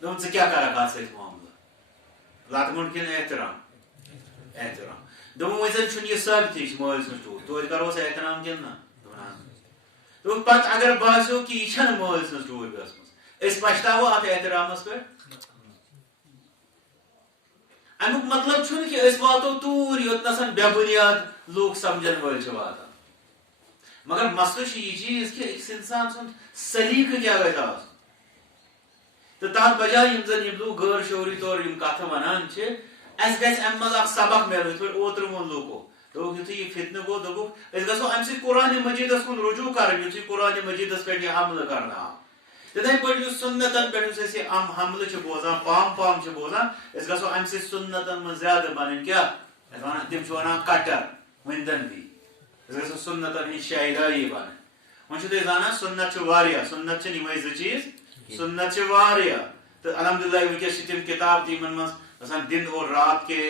دوٚپُن ژٕ کیٛاہ کَرکھ اَتھ سۭتۍ معاملہٕ لَتہٕ کِنہٕ احترام احترام دوٚپُن وۄنۍ زن چھُنہٕ یہِ ثٲبتٕے یہِ چھِ مٲلۍ سٕنٛز ٹوٗرۍ توتہِ کَروس احترام کِنہٕ نہ دوٚپُن پتہٕ اگر باسیو کہِ یہِ چھَنہٕ مٲلۍ سٕنٛز ٹوٗرۍ گٔژھمٕژ أسۍ پَشتاوو اَتھ احترامَس پٮ۪ٹھ اَمیُک مطلب چھُنہٕ کہِ أسۍ واتو توٗرۍ یوٚتنَس بے بُنیاد لوٗکھ سمجھن وٲلۍ چھِ واتان مگر مسلہٕ چھُ یہِ چیٖز کہِ أکِس اِنسان سُنٛد سلیٖقہٕ کیٛاہ گژھِ آسُن تہٕ تَتھ بجاے یِم زن یِم لوٗکھ غٲر شعوٗری طور یِم کَتھٕ وَنان چھِ اَسہِ گژھِ اَمہِ منٛز اکھ سبق میلُن یِتھ پٲٹھۍ اوترٕ ووٚن لوٗکو دوٚپُکھ یُتھُے یہِ فتنہٕ گوٚو دوٚپُکھ أسۍ گژھو اَمہِ سۭتۍ قرآنِ مجیٖدس کُن رجوٗع کَرٕنۍ یُتھُے قرآنِ مجیٖدس پٮ۪ٹھ یہِ حملہٕ کرنہٕ آو تِتھٕے پٲٹھۍ یُس سُنتن پٮ۪ٹھ یُس أسۍ یہِ حملہٕ چھِ بوزان پام چھِ بوزان أسۍ گژھو اَمہِ سۭتۍ سُنتن منٛز زیادٕ بنٕنۍ کیٛاہ یَتھ وَنان تِم چھِ وَنان کٹر ؤنۍتن تی أسۍ گژھو سُنتن ہٕنٛز شایدٲری بنٕنۍ وۄنۍ چھِو تُہۍ زانان سُنت چھُ واریاہ سُنت چھِنہٕ یِمے زٕ چیٖز سُنت چھِ واریاہ تہٕ الحمدللہ وٕنکیٚس چھِ تِم کِتاب تہِ یِمن منٛز آسان دِن اور رات کے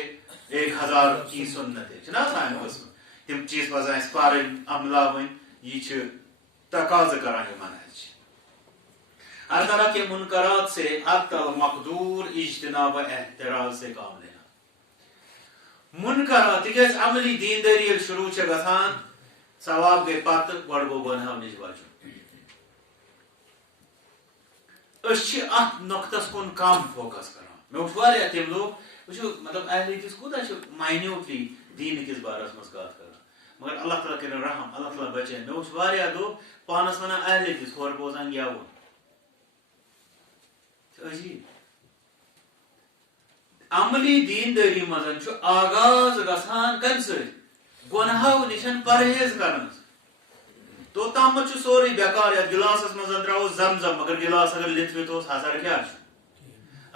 1000 کی سُنتیں چھِنہ آسان اَمہِ قٕسمہٕ تِم چیٖز پَزن اَسہِ پَرٕنۍ عملاوٕنۍ یہِ چھِ تقاضہٕ کران یِمن اَسہِ ہر طرح کے منکرات سے حتی المقدور اجتناب احتراز سے کام لینا منکرات تِکیٛازِ عملی دیندٲری ییٚلہِ شروٗع چھےٚ گژھان ثواب گٔے پتہٕ گۄڈٕ گوٚو گۄنہو نِش بچُن أسۍ چھِ اتھ نۄقطس کُن کم فوکس کران مےٚ وٕچھ واریاہ تِم لوٗکھ وٕچھِو مطلب اہل حدیث کوٗتاہ چھُ ماینیوٹلی دیٖنہٕ کِس بارس منٛز کتھ کران مگر اللہ تعالیٰ کٔرِنۍ رحم اللہ تعالیٰ بچٲیِن مےٚ وٕچھ واریاہ لوٗکھ پانس ونان اہل حدیث ہورٕ بوزان گٮ۪وُن عجیٖب عملی دیندٲری منٛز چھُ آغاز گژھان کمہِ سۭتۍ گۄنہو نِش پرہیز کرنس توٚتامتھ چھُ سورُے بیکار یتھ گِلاسس منٛز ترٛاوو زم زم مگر گِلاس اگر لِتھوِتھ اوس حضر کیٛاہ چھُ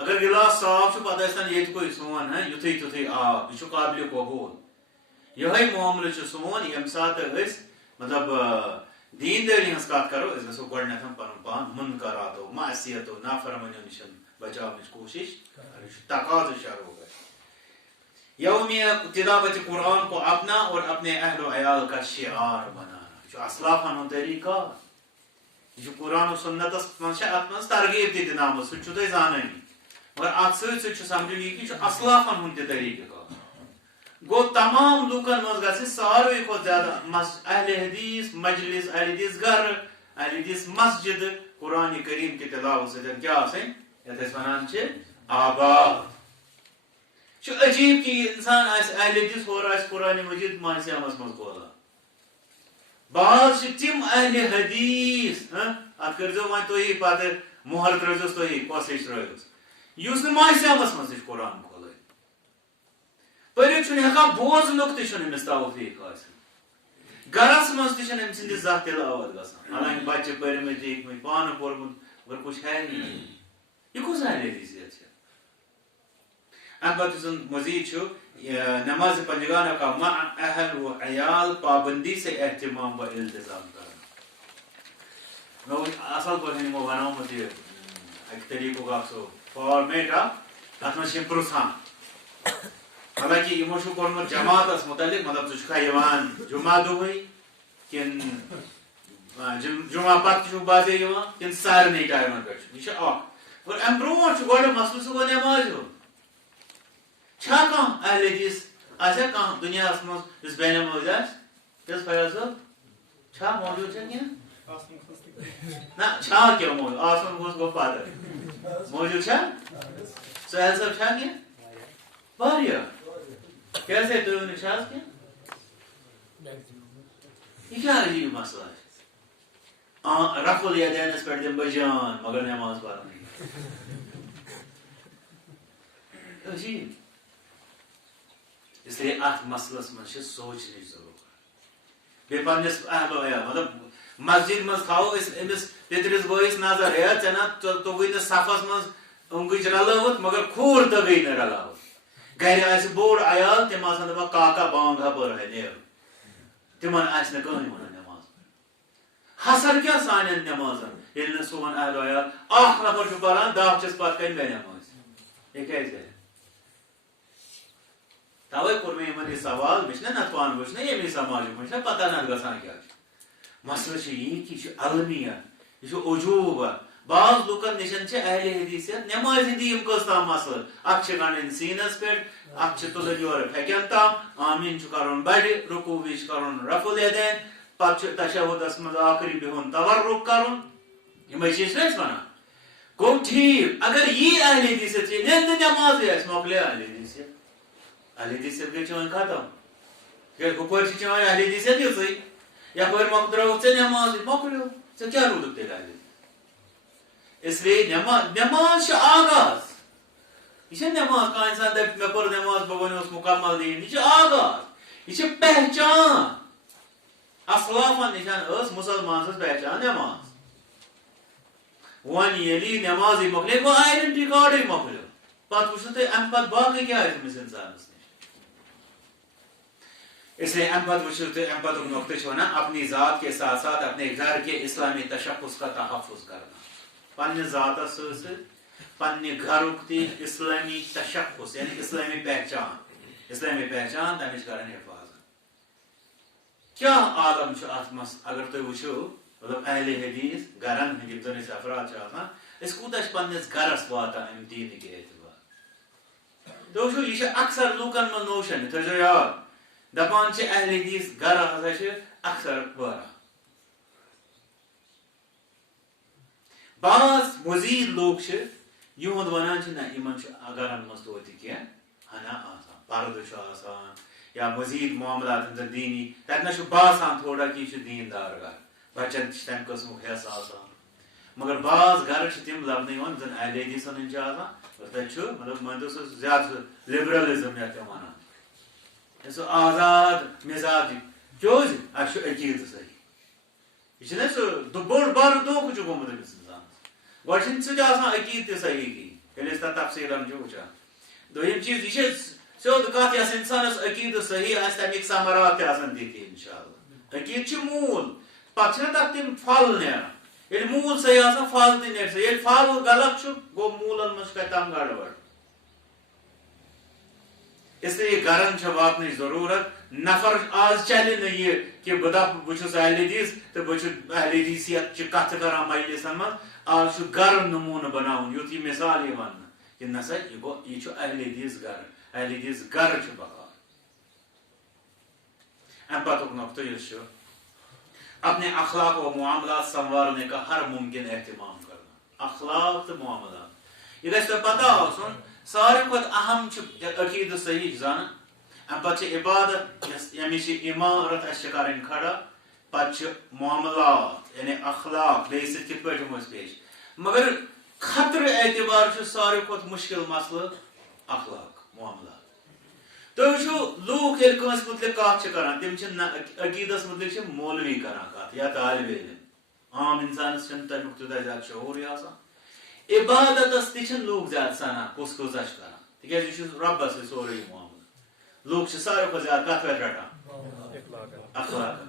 اگر گِلاس صاف چھُ پتہٕ ٲسۍ تن ییٚتہِ کُے سون یُتھُے تیُتھُے آب یہِ چھُ قابلہِ قبوٗل یِہوے معاملہٕ چھُ سون ییٚمہِ ساتہٕ أسۍ مطلب دیندٲری ہٕنٛز کتھ کرو أسۍ گژھو گۄڈٕنیتھ پنُن پان منکراتو معصیتو نافرمٲنیو نِش بچاونٕچ کوٗشش کرٕنۍ یہِ چھُ تقاضہٕ شروع یوم تلاوت قرآن کو اپنا اور اپنے اہل و عیال کا شعار بنانا یہ چھُ اسلافن ہُنٛد طریٖقہٕ یہِ چھُ قرآن و سُنتس منٛز چھِ اتھ منٛز ترغیب تہِ دِنہٕ آمٕژ سُہ تہِ چھُو تۄہہِ زانٲنی مگر اتھ سۭتۍ سۭتۍ چھُ سمجھُن یہِ کہِ یہِ چھُ اسلافن ہُنٛد تہِ طریٖقہٕ کار گوٚو تمام لوٗکن منٛز گژھِ ساروٕے کھۄتہٕ زیادٕ اہل حدیث مجلس اہل حدیث گرٕ اہل حدیث مسجدٕ قرآنِ کریم کہِ تلاوت سۭتۍ کیٛاہ آسٕنۍ یتھ أسۍ ونان چھِ آباد چھُ عجیٖب کہِ یہِ انسان آسہِ اہل حدیث ہورٕ آسہِ قرآنِ مجیٖد ماسیامس منٛز بولان بعض چھِ تِم اہل حدیث اتھ کٔرۍزیو وۄنۍ تُہی پتہٕ مۄہر ترٲوزیوس تُہی کۄس ہِش ترٲوِس یُس نہٕ ماسیامس منٛز تہِ چھُ قرآن کھولٲوِتھ پٔرِتھ چھُنہٕ ہٮ۪کان بوزنُک تہِ چھُنہٕ أمِس توفیٖق حٲصِل گرس منٛز تہِ چھنہٕ أمۍ سٕنٛدِس زانٛہہ تِلاوت گژھان حالانکہِ بچہِ پٔرمٕتۍ لیکھمٕتۍ پانہٕ پوٚرمُت مگر کُچھ ہے نہیں یہِ کُس اہل حدیثیت چھِ امہِ پتہٕ یُس زن مزیٖد چھُ نمازِ پنجگانہ کا مع اہل و عیال پابندی سے اہتمام و التزام کرنا مےٚ وٕچھ اصل پٲٹھۍ یِمو بنومُت یہِ اکہِ طریٖقُک اکھ سُہ فارمیٹ اکھ اتھ منٛز چھِ یِم پرٕژھان حالانکہِ یِمو چھُ کوٚرمُت جماعتس مُتعلق مطلب ژٕ چھُکھا یِوان جُمعہ دۄہٕے کِنہٕ جُمعہ پتہٕ تہِ چھُکھ بعضے یِوان کِنہٕ سارنٕے ٹایمن پٮ۪ٹھ چھُ یہِ چھُ اکھ اور امہِ برونٛٹھ چھُ گۄڈٕ مسلہٕ سُہ گوٚو نٮ۪مازِ ہُنٛد چھا کانٛہہ اہل حدیث آسیا کانٛہہ دُنیاہس منٛز یُس بے نٮ۪مٲزۍ آسہِ کیٛاہ حظ فیاض صٲب چھا موجوٗد چھا کینٛہہ نہ چھا کیٛاہ موجوٗد آسُن گوٚژھ پتہٕ موجوٗد چھا سہیل صٲب چھا کینٛہہ واریاہ کیٛازِ تُہۍ ؤنِو چھا حظ کینٛہہ یہِ کیٛاہ عجیٖب مسلہٕ آسہِ رفع الیدینس پٮ۪ٹھ دِمہٕ بہٕ جان مگر نٮ۪ماز پرنٕے عجیٖب اس لیے اتھ مسلس منٛز چھِ سونٛچنٕچ ضروٗرت بیٚیہِ پننِس اہل و عیال مطلب مسجد منٛز تھاوو أسۍ أمِس پِترِس بٲیِس نظر ہے ژےٚ نا توٚگُے نہٕ صفس منٛز اوٚنٛگٕچ رلٲوٕتھ مگر کھوٗر تگٕے نہٕ رلاوٕتھ گرِ آسہِ بوٚڑ عیال تِم آسن دپان کاکا بانٛگ ہپٲرۍ ہے نیرو تِمن آسہِ نہٕ کٕہٕنۍ ونان نٮ۪ماز حسر کیٛاہ سانٮ۪ن نٮ۪مازن ییٚلہِ نہٕ سون اہل و عیال اکھ نفر چھُ پران 10 چھِس پتہٕ کنہِ بے نٮ۪مٲزۍ یہِ کیٛازِ گژھِ توے کوٚر مےٚ یِمن یہِ سوال مےٚ چھُنہ نتہٕ پانہٕ وٕچھ نہ ییٚمہِ سماجُک مےٚ چھُنہ پتہ نتہٕ گژھان کیٛاہ چھُ مسئلہ یہ علمیت یہ عجوبہ بعض لوکن نشن اہل حدیثیت نماز دیم کس تام مسئلہ اخ گنڈن سینس پہ اخ تلن یور پھکن تام آمین کرن بڑ رکوع وز کرن رفع الیدین پتہ تشہدس مز آخری بہن تورک کرن یہ چیز ونان گو ٹھیک اگر یہ اہل حدیثیت نیند نماز مکلے اہل حدیثیت گئی چون ختم ہپر چون اہل حدیثیت یہ یپر ترو نماز مکلیو کیا رودک تیل اہل اس لیے نماز آغاز یہ نماز کا انسان دپ میں پور نماز بہ ونس مکمل دین یہ آغاز یہ پہچان اسلافن نشان اس مسلمان سز پہچان نماز ون یلی نماز مکلے گو آئیڈنٹی کارڈ مکلو پتہ وچھو تھی ام پتہ باقی کیا امس انسانس نش اس لیے ام پتہ وچھو تھی ام پتہ نقطہ ونان اپنی ذات کے ساتھ ساتھ اپنے گھر کے اسلامی تشخص کا تحفظ کرنا پنہ ذات پنہ گھرک تی اسلامی تشخص یعنی اسلامی پہچان تمچ کرن حفاظت کیا عالم ات مس اگر تھی وچھو مطلب اہل حدیث گرن ہند تنس افراد اس کوتہ پنس گرس واتان ام دین کے اعتبار تو وچھو یہ اکثر لوکن من نوشن تھو یاد دپان اہل حدیث گر ہسا اکثر بارہ بعض مزید لوگ یہد ونان نا ان گرن مز توتہ کی ہنا آسان پردہ یا مزید معاملات دینی تتنا باسان تھوڑا کہ یہ دیندار گھر بچن تمہ قسم حص آسان مگر بعض گر تم لبنہ زن اہل حدیثن ہند تتہ مطلب مانو سہ زیادہ لبرلزم یتھ ونان سہ آزاد مزاج کیوز اچھا عقید صحیح یہ سہ بوڑ بار دھوکہ گومت امس انسان گوڑ سہ عقید تہ صحیح کی یل تفصیل وچان دویم چیز یہ سیود کت یس انسانس عقید صحیح آس تمیک ثمرات تہ دت انشاءاللہ عقید مول پتہ تک تم پھل نیران یل مول صحیح آسان پھل تہ نیر یل پھل غلط گو مولن مز کتام گڑبڑ اس لیے گرن واتن ضرورت نفر آج چلے نا یہ کہ بہ دپ بہس اہل حدیث تو بہ اہل حدیثیت چہ کت کران مجلسن من آج گر نمونہ بناون یت یہ مثال یہ ون کہ نسا یہ اہل حدیث گر اہل حدیث گر بکار ام پتک نقطہ یہ اپنے اخلاق و معاملات سنوارنے کا ہر ممکن اہتمام کرنا اخلاق تو معاملات یہ گھس پتہ آسن ساروی کھت اہم عقید صحیح زان ام پتہ عبادت یمچ عمارت اس کریں کھڑا پتہ معاملات یعنی اخلاق بیس کت پہ پیش مگر خطر اعتبار ساروی کھت مشکل مسئلہ اخلاق معاملات تو وچھو لوگ یل کنس متعلق کت کران تم عقیدس متعلق مولوی کران کت یا طالب علم عام انسانس تمیک تیوتاہ زیادہ شعور عبادتس تہ لوگ زیادہ سنان کس کس کران تکیاز یہ ربس سورے معاملہ لوگ ساروی کھت زیادہ کت پہ رٹان اخلاق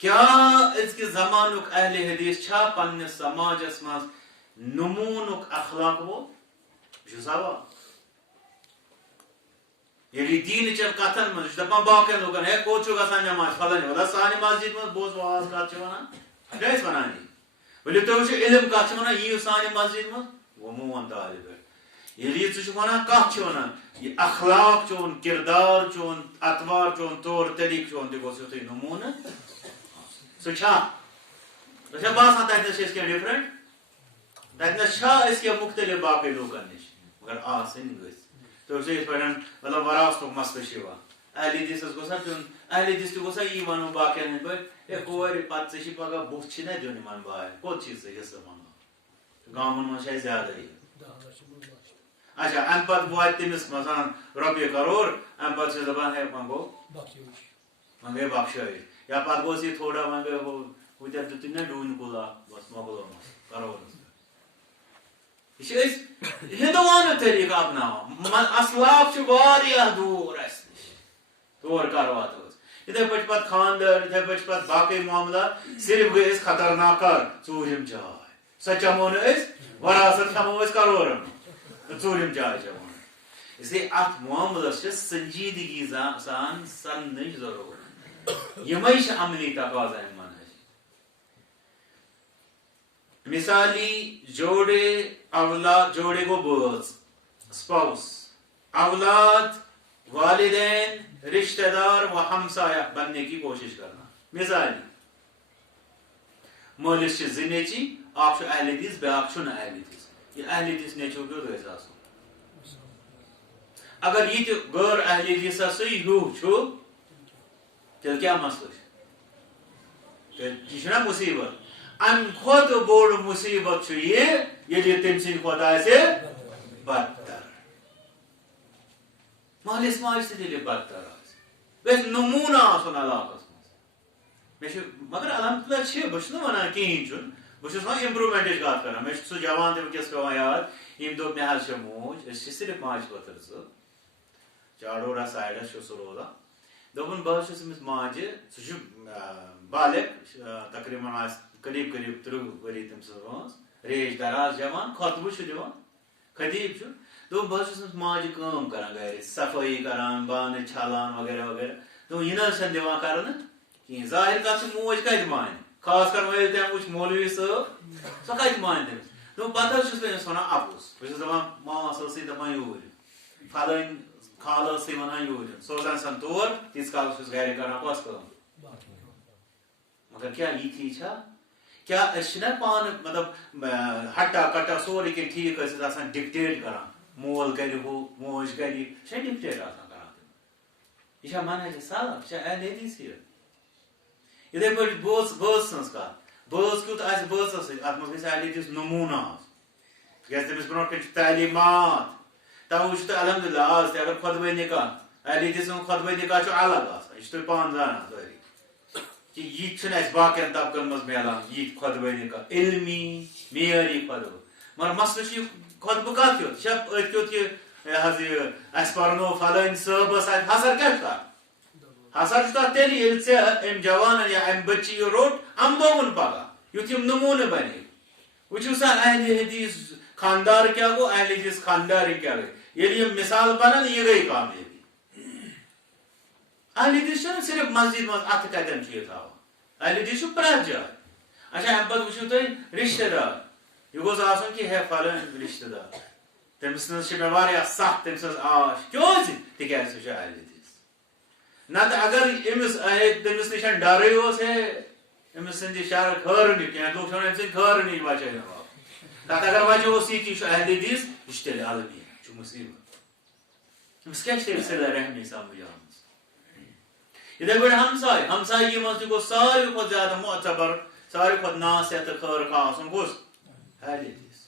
کیا ازکہ زمانک اہل حدیث چھا پنس سماجس مز نمونک اخلاق وہ یہ سوال یعنی دین چن کتن مز دپان باقین لوکن ہے کوت گھان نماز فلانی ولا سانہ مسجد مز بوز آواز کت ونان کیا ونان ولو تھی علم کت ونان یہ سانہ مسجد مز وہ مون طالب یلی ونان کت ونان یہ اخلاق چون کردار چون اتوار چون طور طریق چون تہ گوس تھی نمونہ سہ باسان تتنس کی ڈفرنٹ تتنس کی مختلف باقی لوکن نش مگر آسن گھس تو یت پہ مطلب وراثتک مسئلہ اہل حدیث گوسا دیون اہل حدیث تہ گوسا یہ ون باقین ہند پہ کور پتہ ژے پگہ بت نا دیون ان بائن کوت چھ حصہ منگو گامن من زیادہ اچھا ام پتہ وات تمس مزان رۄپیہِ کرور ام پتہ دپان ہے منگو منگے بخشٲیش یا پتہ گوس یہ تھوڑا منگے وہ تہ دت نا ڈون کلا بس مۄکلو کرور یہ ہندوانہ طریقہ اپناوان اسلاف دور اس نش طور کر وات اتھے پہ پتہ خاندر اتھے پہ پتہ باقی معاملات صرف گئی خطرناک ژوٗرِم جاے سۄ چمو نہٕ أسۍ وراثت کھٮ۪مو أسۍ کرورن ژوٗرِم جاے چمو نہٕ اس لیے اتھ معاملس چھِ سنجیدگی سان سننٕچ ضرورت یمے چھِ عملی تقاضا منہج مثالی جوڑے کو بٲژ اسپاؤس اولاد والدین رشتہ دار و ہمسایہ بننے کی کوشش کرنا مثالی مٲلِس چھِ زٕ نیٚچِی اکھ چھُ اہل حدیث بیٛاکھ چھُنہٕ اہل حدیث یہِ اہل حدیث نیٚچوٗ کیُتھ گژھِ آسُن اگر یہِ تہِ غٲر اہل حدیثسٕے ہیوٗ چھُ تیٚلہِ کیٛاہ مسلہٕ چھُ تیٚلہِ یہِ چھُنہ مُصیبت امہِ کھۄتہٕ بوٚڑ مُصیبت چھُ یہِ ییٚلہِ یہِ تٔمۍ سٕنٛدِ کھۄتہٕ آسہِ بدتر مٲلِس ماجہِ سۭتۍ ییٚلہِ بدتر آسہِ گژھِ نموٗنہٕ آسُن علاقس منٛز مےٚ چھُ مگر الحمدللہ چھِ بہٕ چھُس نہٕ ونان کِہیٖنۍ چھُنہٕ بہٕ چھُس وۄنۍ امپروٗمینٹٕچ کتھ کران مےٚ چھُ سُہ جوان تہِ وٕنکیٚس پیٚوان یاد ییٚمۍ دوٚپ مےٚ حظ چھِ موج أسۍ چھِ صرف ماجہِ خٲطرٕ زٕ چاڈورا سایڈس چھُ سُہ روزان دوٚپُن بہٕ حظ چھُس أمِس ماجہِ سُہ چھُ بالغ تقریٖبن آسہِ قریٖب قریٖب 30 ؤری تٔمۍ سٕنٛز وٲنٛس ریش دراز جوان خۄطبہٕ چھُ دِوان خطیٖب چھُ دوٚپُن بہٕ حظ چھُس أمِس ماجہِ کٲم کران گرِ صفٲیی کران بانہٕ چھلان وغیرہ وغیرہ دوٚپُن یہِ نہ حظ چھنہٕ دِوان کرنہٕ کِہیٖنۍ ظٲہِر کتھ چھِ موج کتہِ مانہِ خاص کر وۄنۍ ییٚلہِ تٔمۍ وٕچھ مولوی صٲب سۄ کتہِ مانہِ تٔمِس دوٚپُن پتہٕ حظ چھُس بہٕ أمِس ونان اپُز بہٕ چھُس دپان ماس ٲسٕے دپان یوٗرۍ فلٲنۍ خالہٕ ٲسٕے ونان یوٗرۍ سوزان سن تور تیٖتِس کالس چھُس گرِ کران کۄس کٲم مگر کیٛاہ یِتھی چھا کیٛاہ أسۍ چھِنہ پانہٕ مطلب ہٹا کٹا سورُے کینٛہہ ٹھیٖک ٲسِتھ آسان ڈِکٹیٹ کران مول کرِ ہُہ موج کرِ یہِ چھا ڈِکٹیٹ آسان کران یہِ چھا منہجِ سلف یہِ چھا اہل حدیثیت یِتھٕے پٲٹھۍ بٲژ سٕنٛز کتھ بٲژ کیُتھ آسہِ بٲژس سۭتۍ اتھ منٛز گژھِ اہل حدیث نموٗنہٕ آسُن تِکیٛازِ تٔمِس برونٛٹھ کَنہِ چھُ تعلیٖمات تَوے وٕچھِو تُہۍ الحمدللہ آز تہِ اگر خۄطبے نکاح اہل حدیث سُنٛد خۄطبے نکاح چھُ الگ آسان یہِ چھُ تُہۍ پانہٕ زانان سٲری کہ یہِ چھُنہٕ اَسہِ باقین طبقن منٛز میلان یِتھۍ خۄطبے نکاح علمی معیٲری خۄطبہٕ مگر مسلہٕ چھُ یہِ خۄطبہٕ کتھ کیُتھ یہِ چھا أتھۍ کیُتھ یہِ حظ یہِ اَسہِ پرنو فلٲنۍ صٲبس اتہِ حسر کیٛاہ چھُ تتھ حسر چھُ تتھ تیٚلہِ ییٚلہِ ژےٚ أمۍ جوانن یا امہِ بچی یہِ روٚٹ امبووُن پگاہ یُتھ یِم نموٗنہٕ بنے وٕچھِو سا اہل حدیث خاندار کیٛاہ گوٚو اہل حدیث خاندارٕکۍ کیٛاہ گٔے ییٚلہِ یِم مثال بنن یہِ گٔے کامیٲبی اہل حدیث چھُنہٕ صرف مسجد منٛز اتھٕ کتٮ۪ن چھُ یہِ تھاوان اہل حدیث چھُ پرٛٮ۪تھ جایہِ اچھا امہِ پتہٕ وٕچھِو تُہۍ رشتہٕ دار یہِ گوٚژھ آسُن کہِ ہے فلٲنۍ رشتہٕ دار تٔمۍ سٕنٛز چھِ مےٚ واریاہ سخ تٔمۍ سٕنٛز آش کیازِ تِکیٛازِ سُہ چھُ اہل حدیث نتہٕ اگر أمِس تٔمِس نِش ڈرٕے اوس ہے أمِس سٕنٛدِ شرٕ خٲرٕ نہِ کینٛہہ لُکھ چھِ ونان أمۍ سٕنٛدِ خٲرٕ نِش بچٲیِن رۄب تتھ اگر وجہ اوس یہِ کہِ یہِ چھُ اہل حدیث یہِ چھُ تیٚلہِ المی یہِ چھُ مُصیبت أمِس کیٛاہ چھِ تیٚلہِ صلہ رحمی سمجھ آمٕژ یِتھٕے پٲٹھۍ ہمسایی منٛز تہِ گوٚژھ ساروی کھۄتہٕ زیادٕ معتبر ساروی کھۄتہٕ ناصحت تہٕ خٲر خواہ آسُن کُس اہل حدیث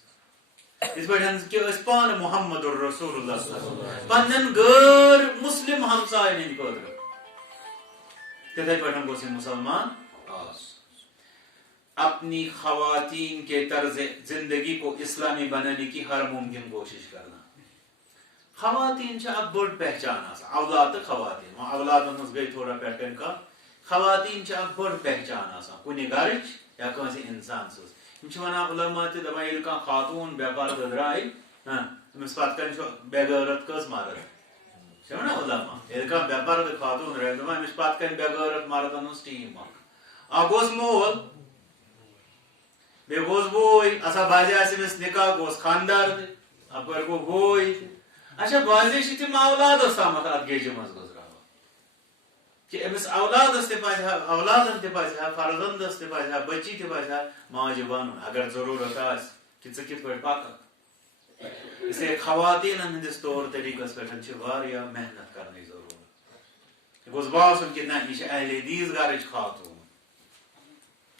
یِتھ پٲٹھۍ کہِ أسۍ پانہٕ محمد رسول اللہ صلی اللہ علیہ وسلم پننٮ۪ن غٲر مسلم ہمساین ہٕنٛدِ خٲطرٕ تِتھٕے پٲٹھۍ گوٚژھ یہِ مُسلمان آسُن اپنی خواتین کے طرز زندگی کو اسلامی بنانے کی ہر ممکن کوشش کرنا خواتین چھِ اکھ بٔڑ پہچان آسان اولاد تہٕ خواتین وۄنۍ اولادن ہٕنٛز گٔے تھوڑا پٮ۪ٹھ کَنہِ کتھ خواتین چھِ اکھ بٔڑ پہچان آسان کُنہِ گرٕچ یا کٲنٛسہِ انسان سٕنٛز یِم چھِ ونان علما تہِ دپان ییٚلہِ کانٛہہ خاتوٗن بے پردٕ درٛاے أمِس پتہٕ کَنہِ چھُ بے غٲرت کٔژ مرد چھِ ونان علما ییٚلہِ کانٛہہ بے پردٕ خاتوٗن درٛاے دپان أمِس پتہٕ کَنہِ بے غٲرت مردن ہٕنٛز ٹیٖم اکھ گوٚس مول بیٚیہِ گوٚس بوے آسان باسے آسہِ أمِس نکاح گوٚس خاندار تہِ اپٲرۍ گوٚو بوے تہِ اچھا باسے چھِ تِم اولادس تامتھ اتھ گیجہِ منٛز گُزراوان کہ أمِس اولادس تہِ پزِ ہا اولادن تہِ پزِ ہا فرزندس تہِ پزِ ہا بچی تہِ پزِ ہا ماجہِ ونُن اگر ضروٗرت آسہِ کہ ژٕ کِتھ پٲٹھۍ پککھ اسلیے خواتیٖنن ہٕنٛدِس طور طریٖقس پٮ۪ٹھ چھِ واریاہ محنت کرنٕچ ضروٗرت یہِ گوٚژھ باسُن کہ نہ یہِ چھِ اہل حدیث گرٕچ خاتوٗن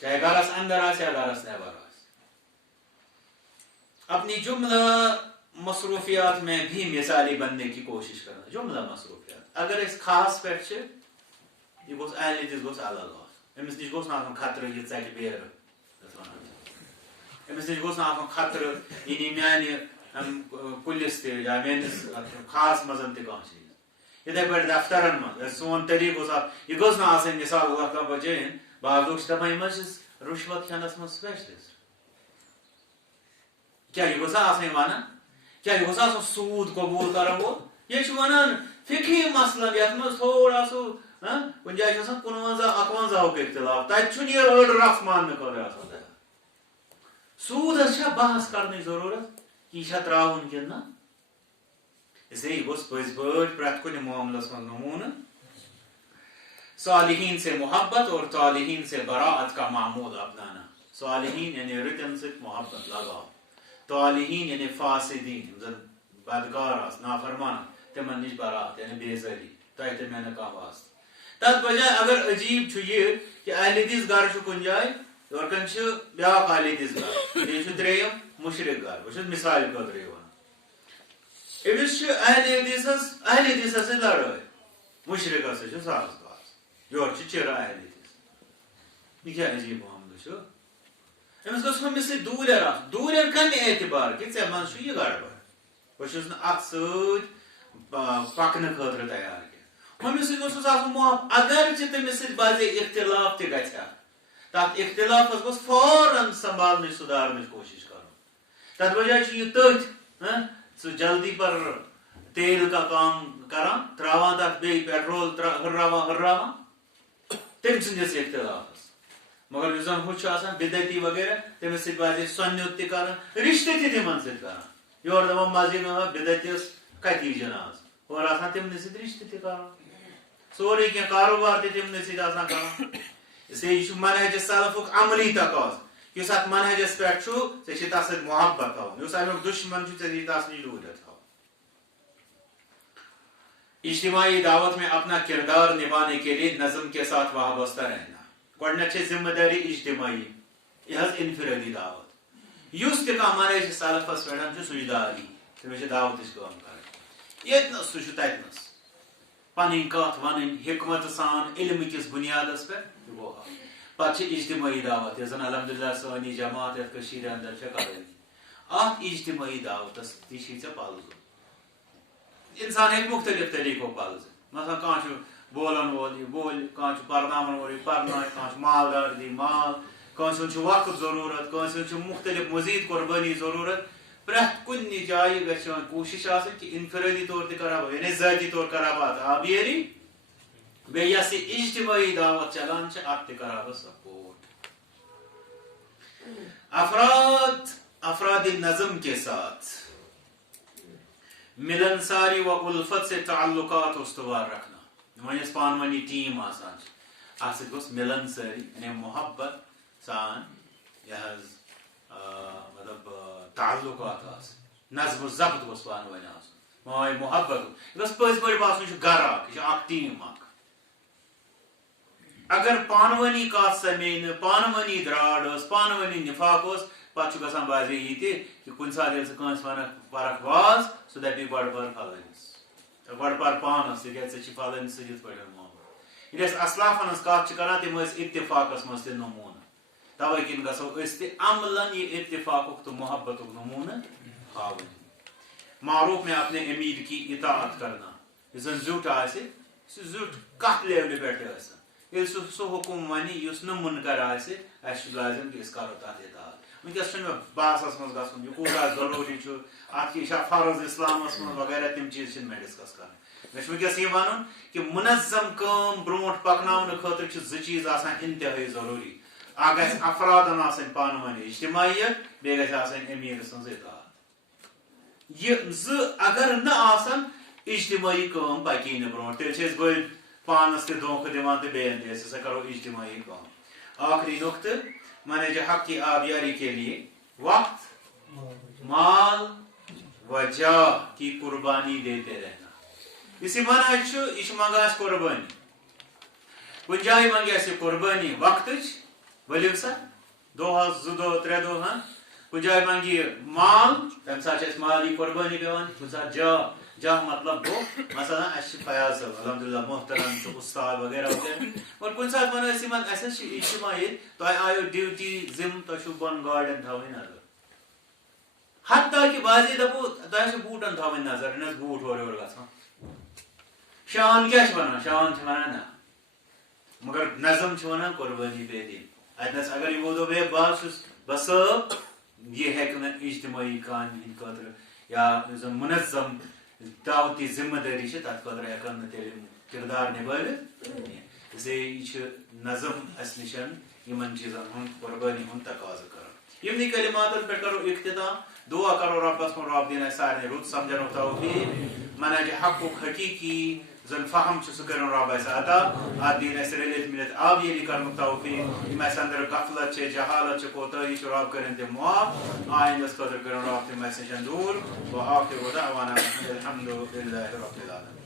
چاہے گرس اندر آسہِ یا گرس نٮ۪بر آسہِ اپنی جملہ مصروفیات میں بھی مثالی بننے کی کوشش کرنا جملہ مصروفیات اگر أسۍ خاص پٮ۪ٹھ چھِ یہِ گوٚژھ اہل حدیث گوٚژھ الگ آسُن أمِس نِش گوٚژھ نہٕ آسُن خطرٕ یہِ ژَٹہِ بیرٕ یتھ ونان چھِ أمِس نِش گوٚژھ نہٕ آسُن خطرٕ یہِ نی میانہِ کُلِس تہِ یا میٲنِس خاص منٛز تہِ کانٛہہ چیٖز یِتھٕے پٲٹھۍ دفترن منٛز سون طریٖقہٕ گوٚژھ آسُن یہِ گٔژھ نہٕ آسٕنۍ مِثال اللہ تعالیٰ بچٲیِن بعض لُکھ چھِ دپان یِم حظ چھِ رُشوت کھٮ۪نس منٛز سپیشلسٹ کیٛاہ یہِ گوٚژھا آسٕنۍ ونان کیٛاہ یہِ گوٚژھ آسُن سوٗد قبوٗل کرن وول یہِ چھُ ونان فِقہی مسلن یتھ منٛز تھوڑا سُہ کُنہِ جایہِ چھُ آسان 55-51 اختِلاف تتہِ چھُنہٕ یہِ أڑ رف ماننہٕ خٲطرٕ آسان سودس بحث کرنے ضرورت کہ یہ تراؤن کن نا اس لیے یہ پز پہ پریت کن معاملس من نمونہ صالحین سے محبت اور طالحین سے براعت کا معمول اپنانا. صالحین یعنی رتن سے محبت لگاؤ, طالحین یعنی فاسدین بدکار نافرمان تمن نش براعت یعنی بیزاری تہ تہ میں کھانا واسطہ. تر بجائے اگر عجیب یہ کہ اہل حدیث گھر کن جائے اور کن بیا اہل حدیث گھر یہ تریم مشرق گھر بہت مثال خطرے امس اہل حدیث سے لڑائی مشرق سے ساز باز یور چر اہل حدیث یہ کیا عجیب معاملہ امس گھس ہمس سی دور کم اعتبار کہ ے من یہ گڑبڑ بہت ات ست پکن خاطر تیار کی ہمس سی گھس معاف اگرچہ تمس سی بعض اختلاف تہ گھا تر اختلاف گوس فوراً سنبھالنے سدھارنے کوشش کرو. تر وجہ یہ تھی سہ جلدی پر تیل کا کام کران تراوان تک بی پیٹرول ہراوان تم سندس اختلاف مگر اس زن ہو بدعتی وغیرہ تمس سی بعض سنت تہ کران رشتہ تہ تمن ست کران یور دپان مسجد بدعتس کتی جناز اور آسان تمن ست رشتہ تہ کران سورے کی کاروبار تہ تمن ست آسان کران. اس لیے یہ منہج سلفک عملی تقاض اس ات منہجس پہ ٹھیک تس ست محبت تھاؤن اس امیک دشمن ٹھیک تس نش دوریت تھاؤن. اجتماعی دعوت میں اپنا کردار نبھانے کے لیے نظم کے ساتھ وابستہ رہنا. گۄڈنیٚتھ ذمہ داری اجتماعی یہ انفرادی دعوت اس تہ منہج سلفس پہ سہ داری تمہیں دعوت کام کر یتنس سہ تتنس پن کت ون حکمت سان علم کس بنیادس پہ پتہ اجتماعی دعوت یس زن الحمدللہ سانی جماعت یت اندر کریں ات اجتماعی دعوتس تہ چھ ے پلزو. انسان ہیٚکہِ مختلف طریقو پلزٕ مثلا کانٛہہ چھُ بولن وول یہ بول کانٛہہ چھُ پرناون وول یہ پرناوِ کانٛہہ چھُ مالدار دی مال کٲنٛسہِ ہُنٛد چھُ وقت ضروٗرت کٲنٛسہِ ہُنٛد چھُ مختلف مزید قربانی ضروٗرت. پرٛٮ۪تھ کُنہِ جایہِ گژھِ کوٗشش آسٕنۍ کہ انفرٲدی طور تہِ کرا بہٕ یعنی ذٲتی طور کرا بہٕ اتھ آبیٲری بیٚیہِ یۄس یہِ اجتماعی دعوت چلان چھِ اتھ تہِ کرا بہٕ سپورٹ. افراد نظم کے ساتھ ملنساری و الفت سے تعلقات استوار رکھنا. وۄنۍ یۄس پانہٕ ؤنی ٹیٖم آسان چھِ اتھ سۭتۍ گوٚژھ ملنسٲری یعنی محبت سان یہ مطلب تعلقات آسٕنۍ نظم و ضبط گوٚژھ پانہٕ ؤنۍ آسُن ماے محبت یہِ گوٚژھ پٔزۍ پٲٹھۍ باسُن یہِ چھُ گرٕ اکھ یہِ چھُ اکھ ٹیٖم اکھ. اگر پانہٕ ؤنی کتھ سمے نہٕ پانہٕ ؤنی درٛاڑ ٲس پانہٕ ؤنی نفاق اوس پتہٕ چھُ گژھان بعضے یہِ تہِ کہ کُنہِ ساتہٕ ییٚلہِ ژٕ کٲنٛسہِ ونکھ پرکھ واز سُہ دپی گۄڈٕ پر فلٲنِس گۄڈٕ پر پانس تِکیازِ ژےٚ چھِ فلٲنِس سۭتۍ یِتھ پٲٹھۍ معاملہٕ. ییٚلہِ أسۍ اسلافن ہٕنٛز کتھ چھِ کران تِم ٲسۍ اتفاقس منٛز تہِ نموٗنہٕ توے کِنۍ گژھو أسۍ تہِ عملن یہِ اتفاقُک تہٕ محبتُک نموٗنہٕ ہاوٕنۍ. معروف میں اپنے امیر کی اطاعت کرنا یُس زن زیُٹھ آسہِ سُہ زیُٹھ کتھ لیولہِ پٮ۪ٹھ تہِ ٲسِن ییٚلہِ سُہ حکم ونہِ یُس نہٕ مُنکر آسہِ اسہِ چھُ لازم کہ أسۍ کرو تتھ اطاعت. ونکس چھُنہٕ مےٚ بحثس منٛز گژھُن یہِ کوٗتاہ ضروٗری چھُ اتھ یہِ چھا فرض اسلامس منٛز وغیرہ تِم چیٖز چھِنہٕ مےٚ ڈسکس کرٕنۍ. مےٚ چھُ ونکس یہِ ونُن کہ منظم کٲم برونٛٹھ پکناونہٕ خٲطرٕ چھِ زٕ چیٖز آسان انتہٲیی ضروٗری. اکھ گژھِ افرادن آسٕنۍ پانہٕ ؤنۍ اجتماعیت بیٚیہِ گژھِ آسٕنۍ امیٖر سٕنٛز اطاعت. یہ زٕ اگر نہٕ آسن اجتماعی کٲم پکی نہٕ برونٛٹھ تیٚلہِ چھِ أسۍ بٔلۍ پانس تہِ دھوکہٕ دِوان تہٕ بیٚیَن تہِ أسۍ ہسا کرو اجتماعی کٲم. آخری نقطہٕ منہج حق کی آبیاری کے لیے وقت مال و جاہ کی قربانی دیتے رہنا. اسی منہج یہ منگان قربانی کن جائیں منگے اس قربانی وقت ؤلو سا دہس زٕ دۄہ ترٛےٚ دۄہ کن جائیں منگی مال تمہ سات مالی قربانی پیوان کن سات جاہ مطلب گو مثلا اس فیاض صاحب الحمدللہ محترم استاد وغیرہ وغیرہ اور کن سات ون اجتماعی تہ آیو ڈیوٹی ذم تہ بن گاڑین تھوین نظر حتیٰ کہ بعضی دپو تہ بوٹن تھوین نظر بوٹ ہور یور گژھان شان کیا ونان شان ونان نا مگر نظم ونان قربانی پہ دن اتنس اگر یمو دو بس یہ ہیکہ نا اجتماعی کامہ ہند خاطر یا منظم دعوتی ذمہ داری تر خاطر ہیکن نا تیل کردار نبھوت اس لیے یہ نظم اس نشن یمن چیزن ہند قربانی ہند تقاضہ کران. یمنی کلماتن پہ کرو اقتدا دعا کرو ربس من رب دین سارے رت سمجھن توفیق منہج حقک حقیقی زن فہم سہ کرن رب اس عطا ات دین اس رلت ملت آبیری کرن توفیق یم اس اندر غفلت جہالت کوتاہی رب کرن تم معاف آئندس خاطر کرن رب تم اس نش دور وآخر دعوانا الحمد للہ رب العالمین.